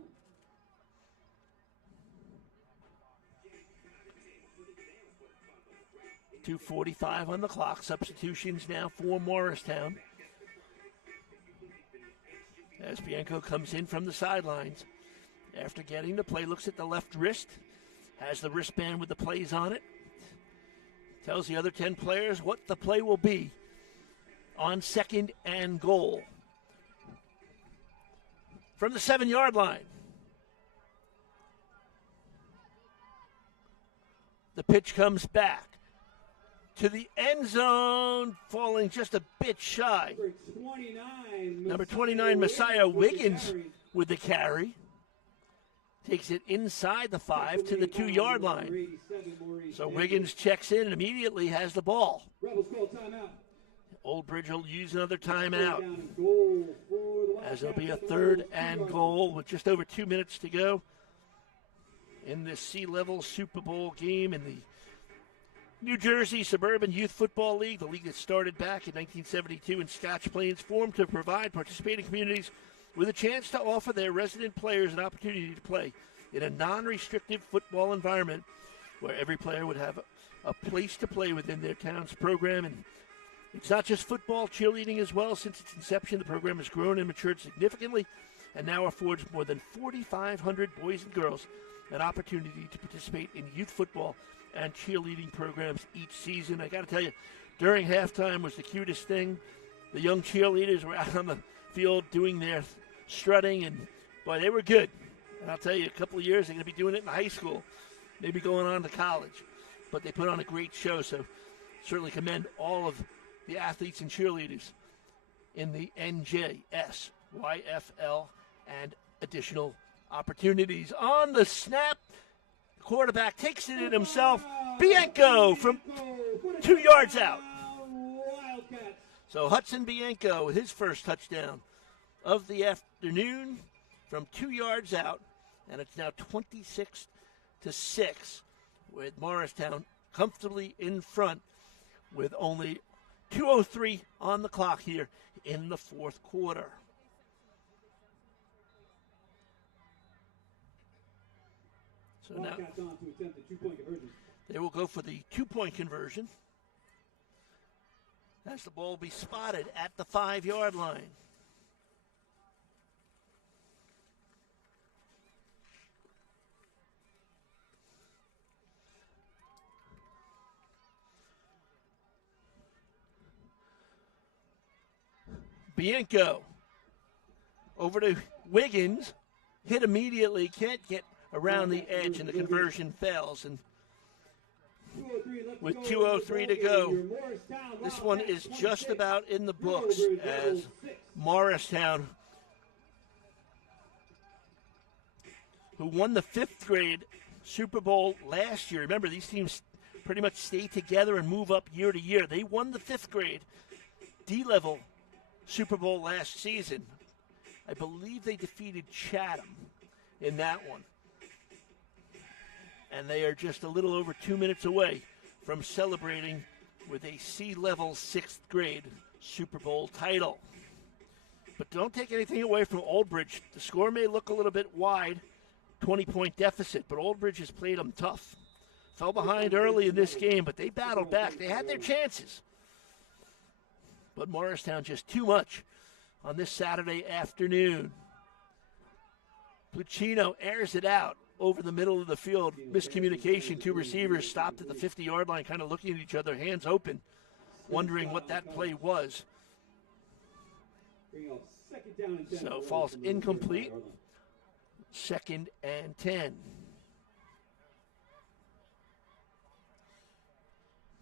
.245 on the clock. Substitutions now for Morristown. As Bianco comes in from the sidelines. After getting the play, looks at the left wrist. Has the wristband with the plays on it. Tells the other 10 players what the play will be on second and goal. From the 7-yard line. The pitch comes back to the end zone, falling just a bit shy. Number 29, Messiah Wiggins with the carry. Takes it inside the 5 to the 2-yard line. So Wiggins checks in and immediately has the ball. Oldbridge will use another timeout, as it'll be a third and goal with just over 2 minutes to go in this C-level Super Bowl game in the New Jersey Suburban Youth Football League, the league that started back in 1972 in Scotch Plains, formed to provide participating communities with a chance to offer their resident players an opportunity to play in a non-restrictive football environment where every player would have a place to play within their town's program. And it's not just football, cheerleading as well. Since its inception, the program has grown and matured significantly and now affords more than 4,500 boys and girls an opportunity to participate in youth football and cheerleading programs each season. I got to tell you, during halftime was the cutest thing. The young cheerleaders were out on the field doing their strutting, and boy, they were good. And I'll tell you, a couple of years they're going to be doing it in high school, maybe going on to college. But they put on a great show, so certainly commend all of the athletes and cheerleaders in the NJSYFL and additional opportunities. On the snap, the quarterback takes it in himself. Bianco from 2 yards out. So Hudson Bianco, his first touchdown of the afternoon from 2 yards out, and it's now 26-6 with Morristown comfortably in front with only 2:03 on the clock here in the fourth quarter. So now they will go for the 2-point conversion as the ball will be spotted at the 5-yard line. Bianco over to Wiggins, hit immediately, can't get around the edge, and the conversion fails. And with 2:03 to go, this one is just about in the books as Morristown, who won the 5th grade Super Bowl last year. Remember, these teams pretty much stay together and move up year to year. They won the 5th grade D-level Super Bowl last season. I believe they defeated Chatham in that one. And they are just a little over 2 minutes away from celebrating with a C-level 6th grade Super Bowl title. But don't take anything away from Oldbridge. The score may look a little bit wide, 20-point deficit, but Oldbridge has played them tough. Fell behind early in this game, but they battled back. They had their chances. But Morristown just too much on this Saturday afternoon. Puccino airs it out over the middle of the field. Miscommunication. 2 receivers stopped at the 50-yard line, kind of looking at each other, hands open, wondering what that play was. So falls incomplete. 2nd and 10.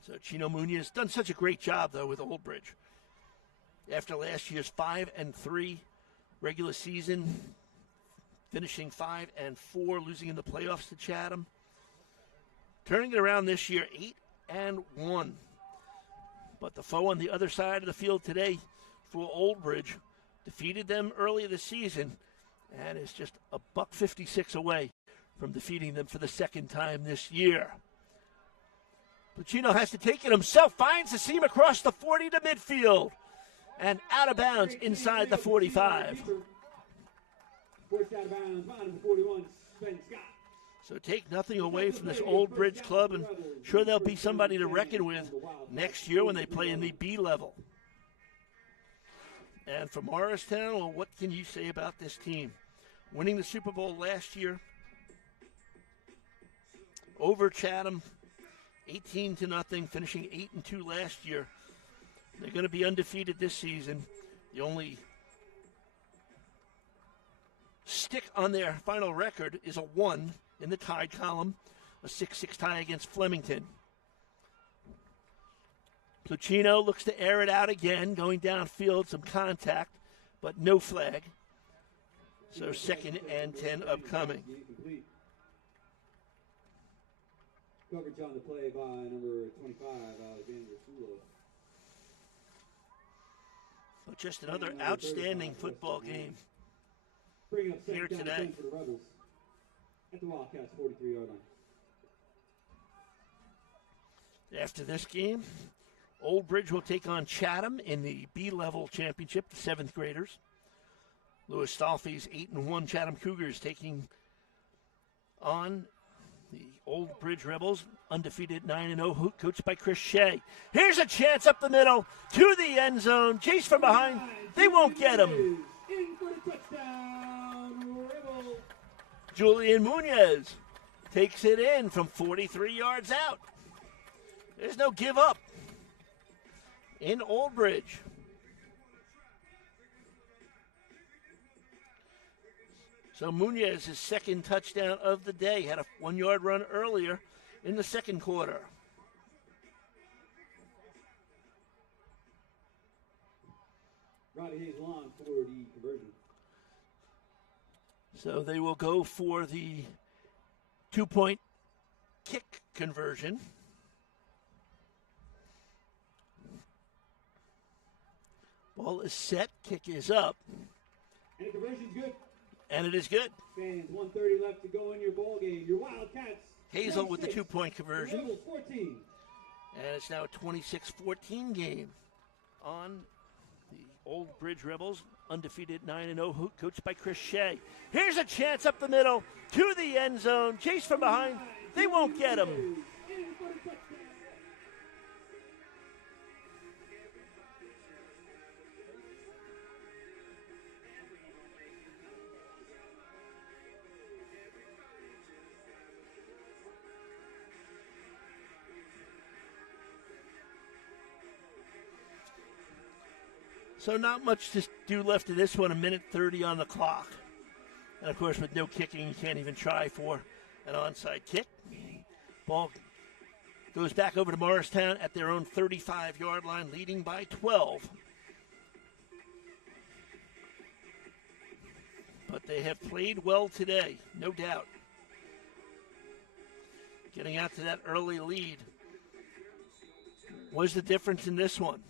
So Chino Munoz done such a great job, though, with Oldbridge. After last year's 5-3 regular season, finishing 5-4, losing in the playoffs to Chatham. Turning it around this year, 8-1. But the foe on the other side of the field today for Oldbridge defeated them earlier this season and is just $1.56 away from defeating them for the second time this year. Placino has to take it himself, finds the seam across the 40 to midfield, and out of bounds inside the 45. Forced out of bounds by number 41, Sven Scott. So take nothing away from this Oldbridge club, and sure they'll be somebody to reckon with next year when they play in the B level. And for Morristown, well, what can you say about this team? Winning the Super Bowl last year over Chatham, 18-0, finishing 8-2 last year. They're going to be undefeated this season. The only stick on their final record is a 1 in the tied column, a 6-6 tie against Flemington. Placino looks to air it out again, going downfield, some contact, but no flag. So 2nd and 10 upcoming. Coverage on the play by number 25, Alexander Sulo. But just another outstanding football game Bring up here second down today. 10 for the Rebels at the Wildcats 43-yard line. After this game, Oldbridge will take on Chatham in the B-level championship, the 7th graders. Louis Stolfi's 8-1 Chatham Cougars taking on the Oldbridge Rebels, undefeated 9-0, coached by Chris Shea. Here's a chance up the middle to the end zone. Chase from behind. They won't get him. In for the touchdown, Rebels. Julian Munoz takes it in from 43 yards out. There's no give up in Oldbridge. So Munoz's second touchdown of the day, had a 1-yard run earlier in the second quarter. Robbie Hayes Lawn for the conversion. So they will go for the 2-point kick conversion. Ball is set, kick is up, And the conversion's good. and it is good. Fans, 1:30 left to go in your ball game. Your Wildcats. Hazel with the 26, 2-point conversion. Rebels 14. And it's now a 26-14 game on the Oldbridge Rebels, undefeated 9-0, coached by Chris Shea. Here's a chance up the middle to the end zone. Chase from behind. They won't get him. In for the touchdown. So not much to do left of this one, 1:30 on the clock. And, of course, with no kicking, you can't even try for an onside kick. Ball goes back over to Morristown at their own 35-yard line, leading by 12. But they have played well today, no doubt. Getting out to that early lead was the difference in this one.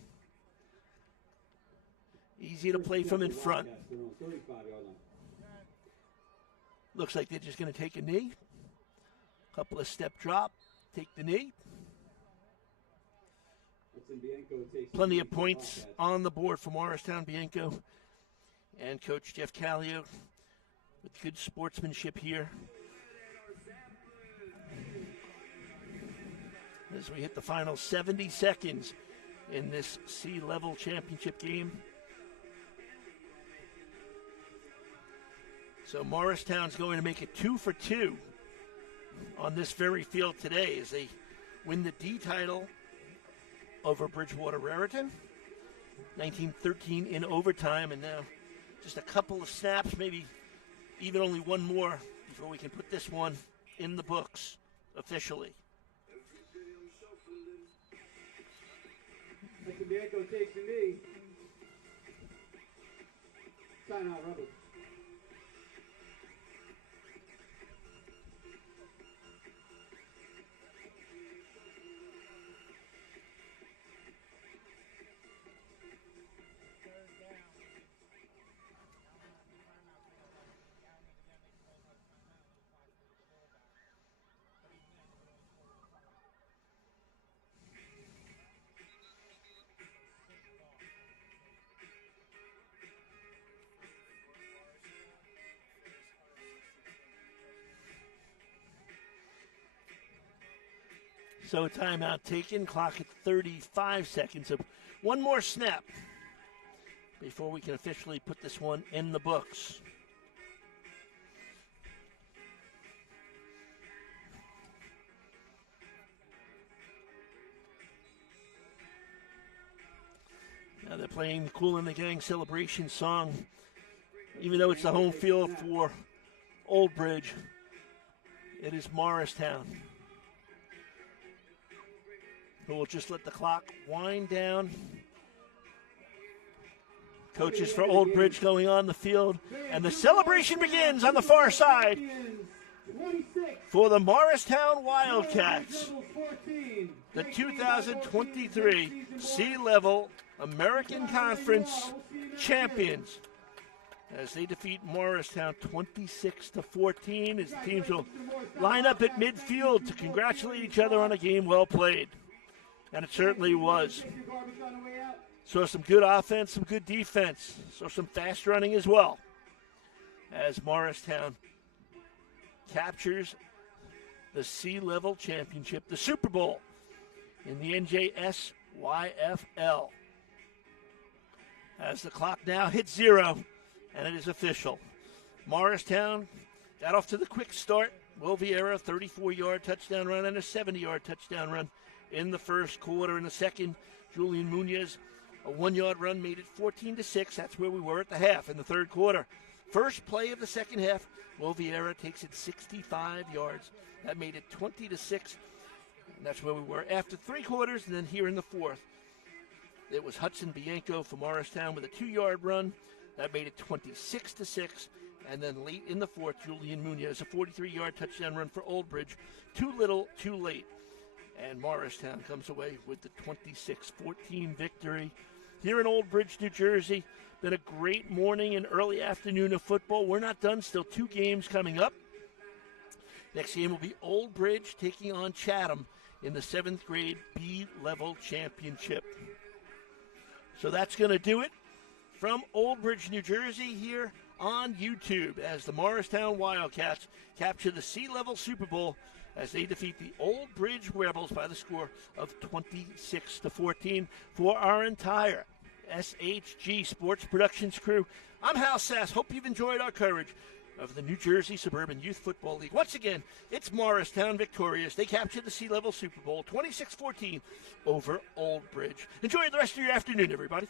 Easy to play from in front. Wildcats, they're on 35-yard line. Looks like they're just going to take a knee. Couple of step drop, take the knee. Hudson Bianco takes Plenty the of lead for points Wildcats. on the board for Morristown. Bianco and Coach Jeff Callio with good sportsmanship here. As we hit the final 70 seconds in this C-level championship game. So Morristown's going to make it 2 for 2 on this very field today as they win the D title over Bridgewater Raritan. 19-13 in overtime, and now just a couple of snaps, maybe even only one more before we can put this one in the books officially. Bianco takes the knee. Timeout, Rebels. So a timeout taken, clock at 35 seconds. So one more snap before we can officially put this one in the books. Now they're playing the Kool and the Gang celebration song, even though it's the home field for Oldbridge. It is Morristown, who will just let the clock wind down. Coaches for Oldbridge going on the field, and the celebration begins on the far side for the Morristown Wildcats, the 2023 C-Level American Conference champions, as they defeat Morristown 26-14, as the teams will line up at midfield to congratulate each other on a game well played. And it certainly was. Saw some good offense, some good defense. Saw some fast running as well, as Morristown captures the C-Level Championship, the Super Bowl, in the NJSYFL. As the clock now hits 0, and it is official. Morristown got off to the quick start. Will Vieira, 34-yard touchdown run and a 70-yard touchdown run in the first quarter. In the second, Julian Munoz, a 1-yard run, made it 14-6. That's where we were at the half in the third quarter. First play of the second half, Will Vieira takes it 65 yards. That made it 20-6. And that's where we were after 3 quarters. And then here in the fourth, it was Hudson Bianco for Morristown with a 2-yard run. That made it 26-6. And then late in the fourth, Julian Munoz, a 43-yard touchdown run for Oldbridge. Too little, too late. And Morristown comes away with the 26-14 victory. Here in Oldbridge, New Jersey, been a great morning and early afternoon of football. We're not done. Still 2 games coming up. Next game will be Oldbridge taking on Chatham in the 7th grade B-level championship. So that's going to do it from Oldbridge, New Jersey, here on YouTube, as the Morristown Wildcats capture the C-level Super Bowl as they defeat the Oldbridge Rebels by the score of 26-14. For our entire SHG Sports Productions crew, I'm Hal Sass. Hope you've enjoyed our coverage of the New Jersey Suburban Youth Football League. Once again, it's Morristown victorious. They captured the C-level Super Bowl 26-14 over Oldbridge. Enjoy the rest of your afternoon, everybody.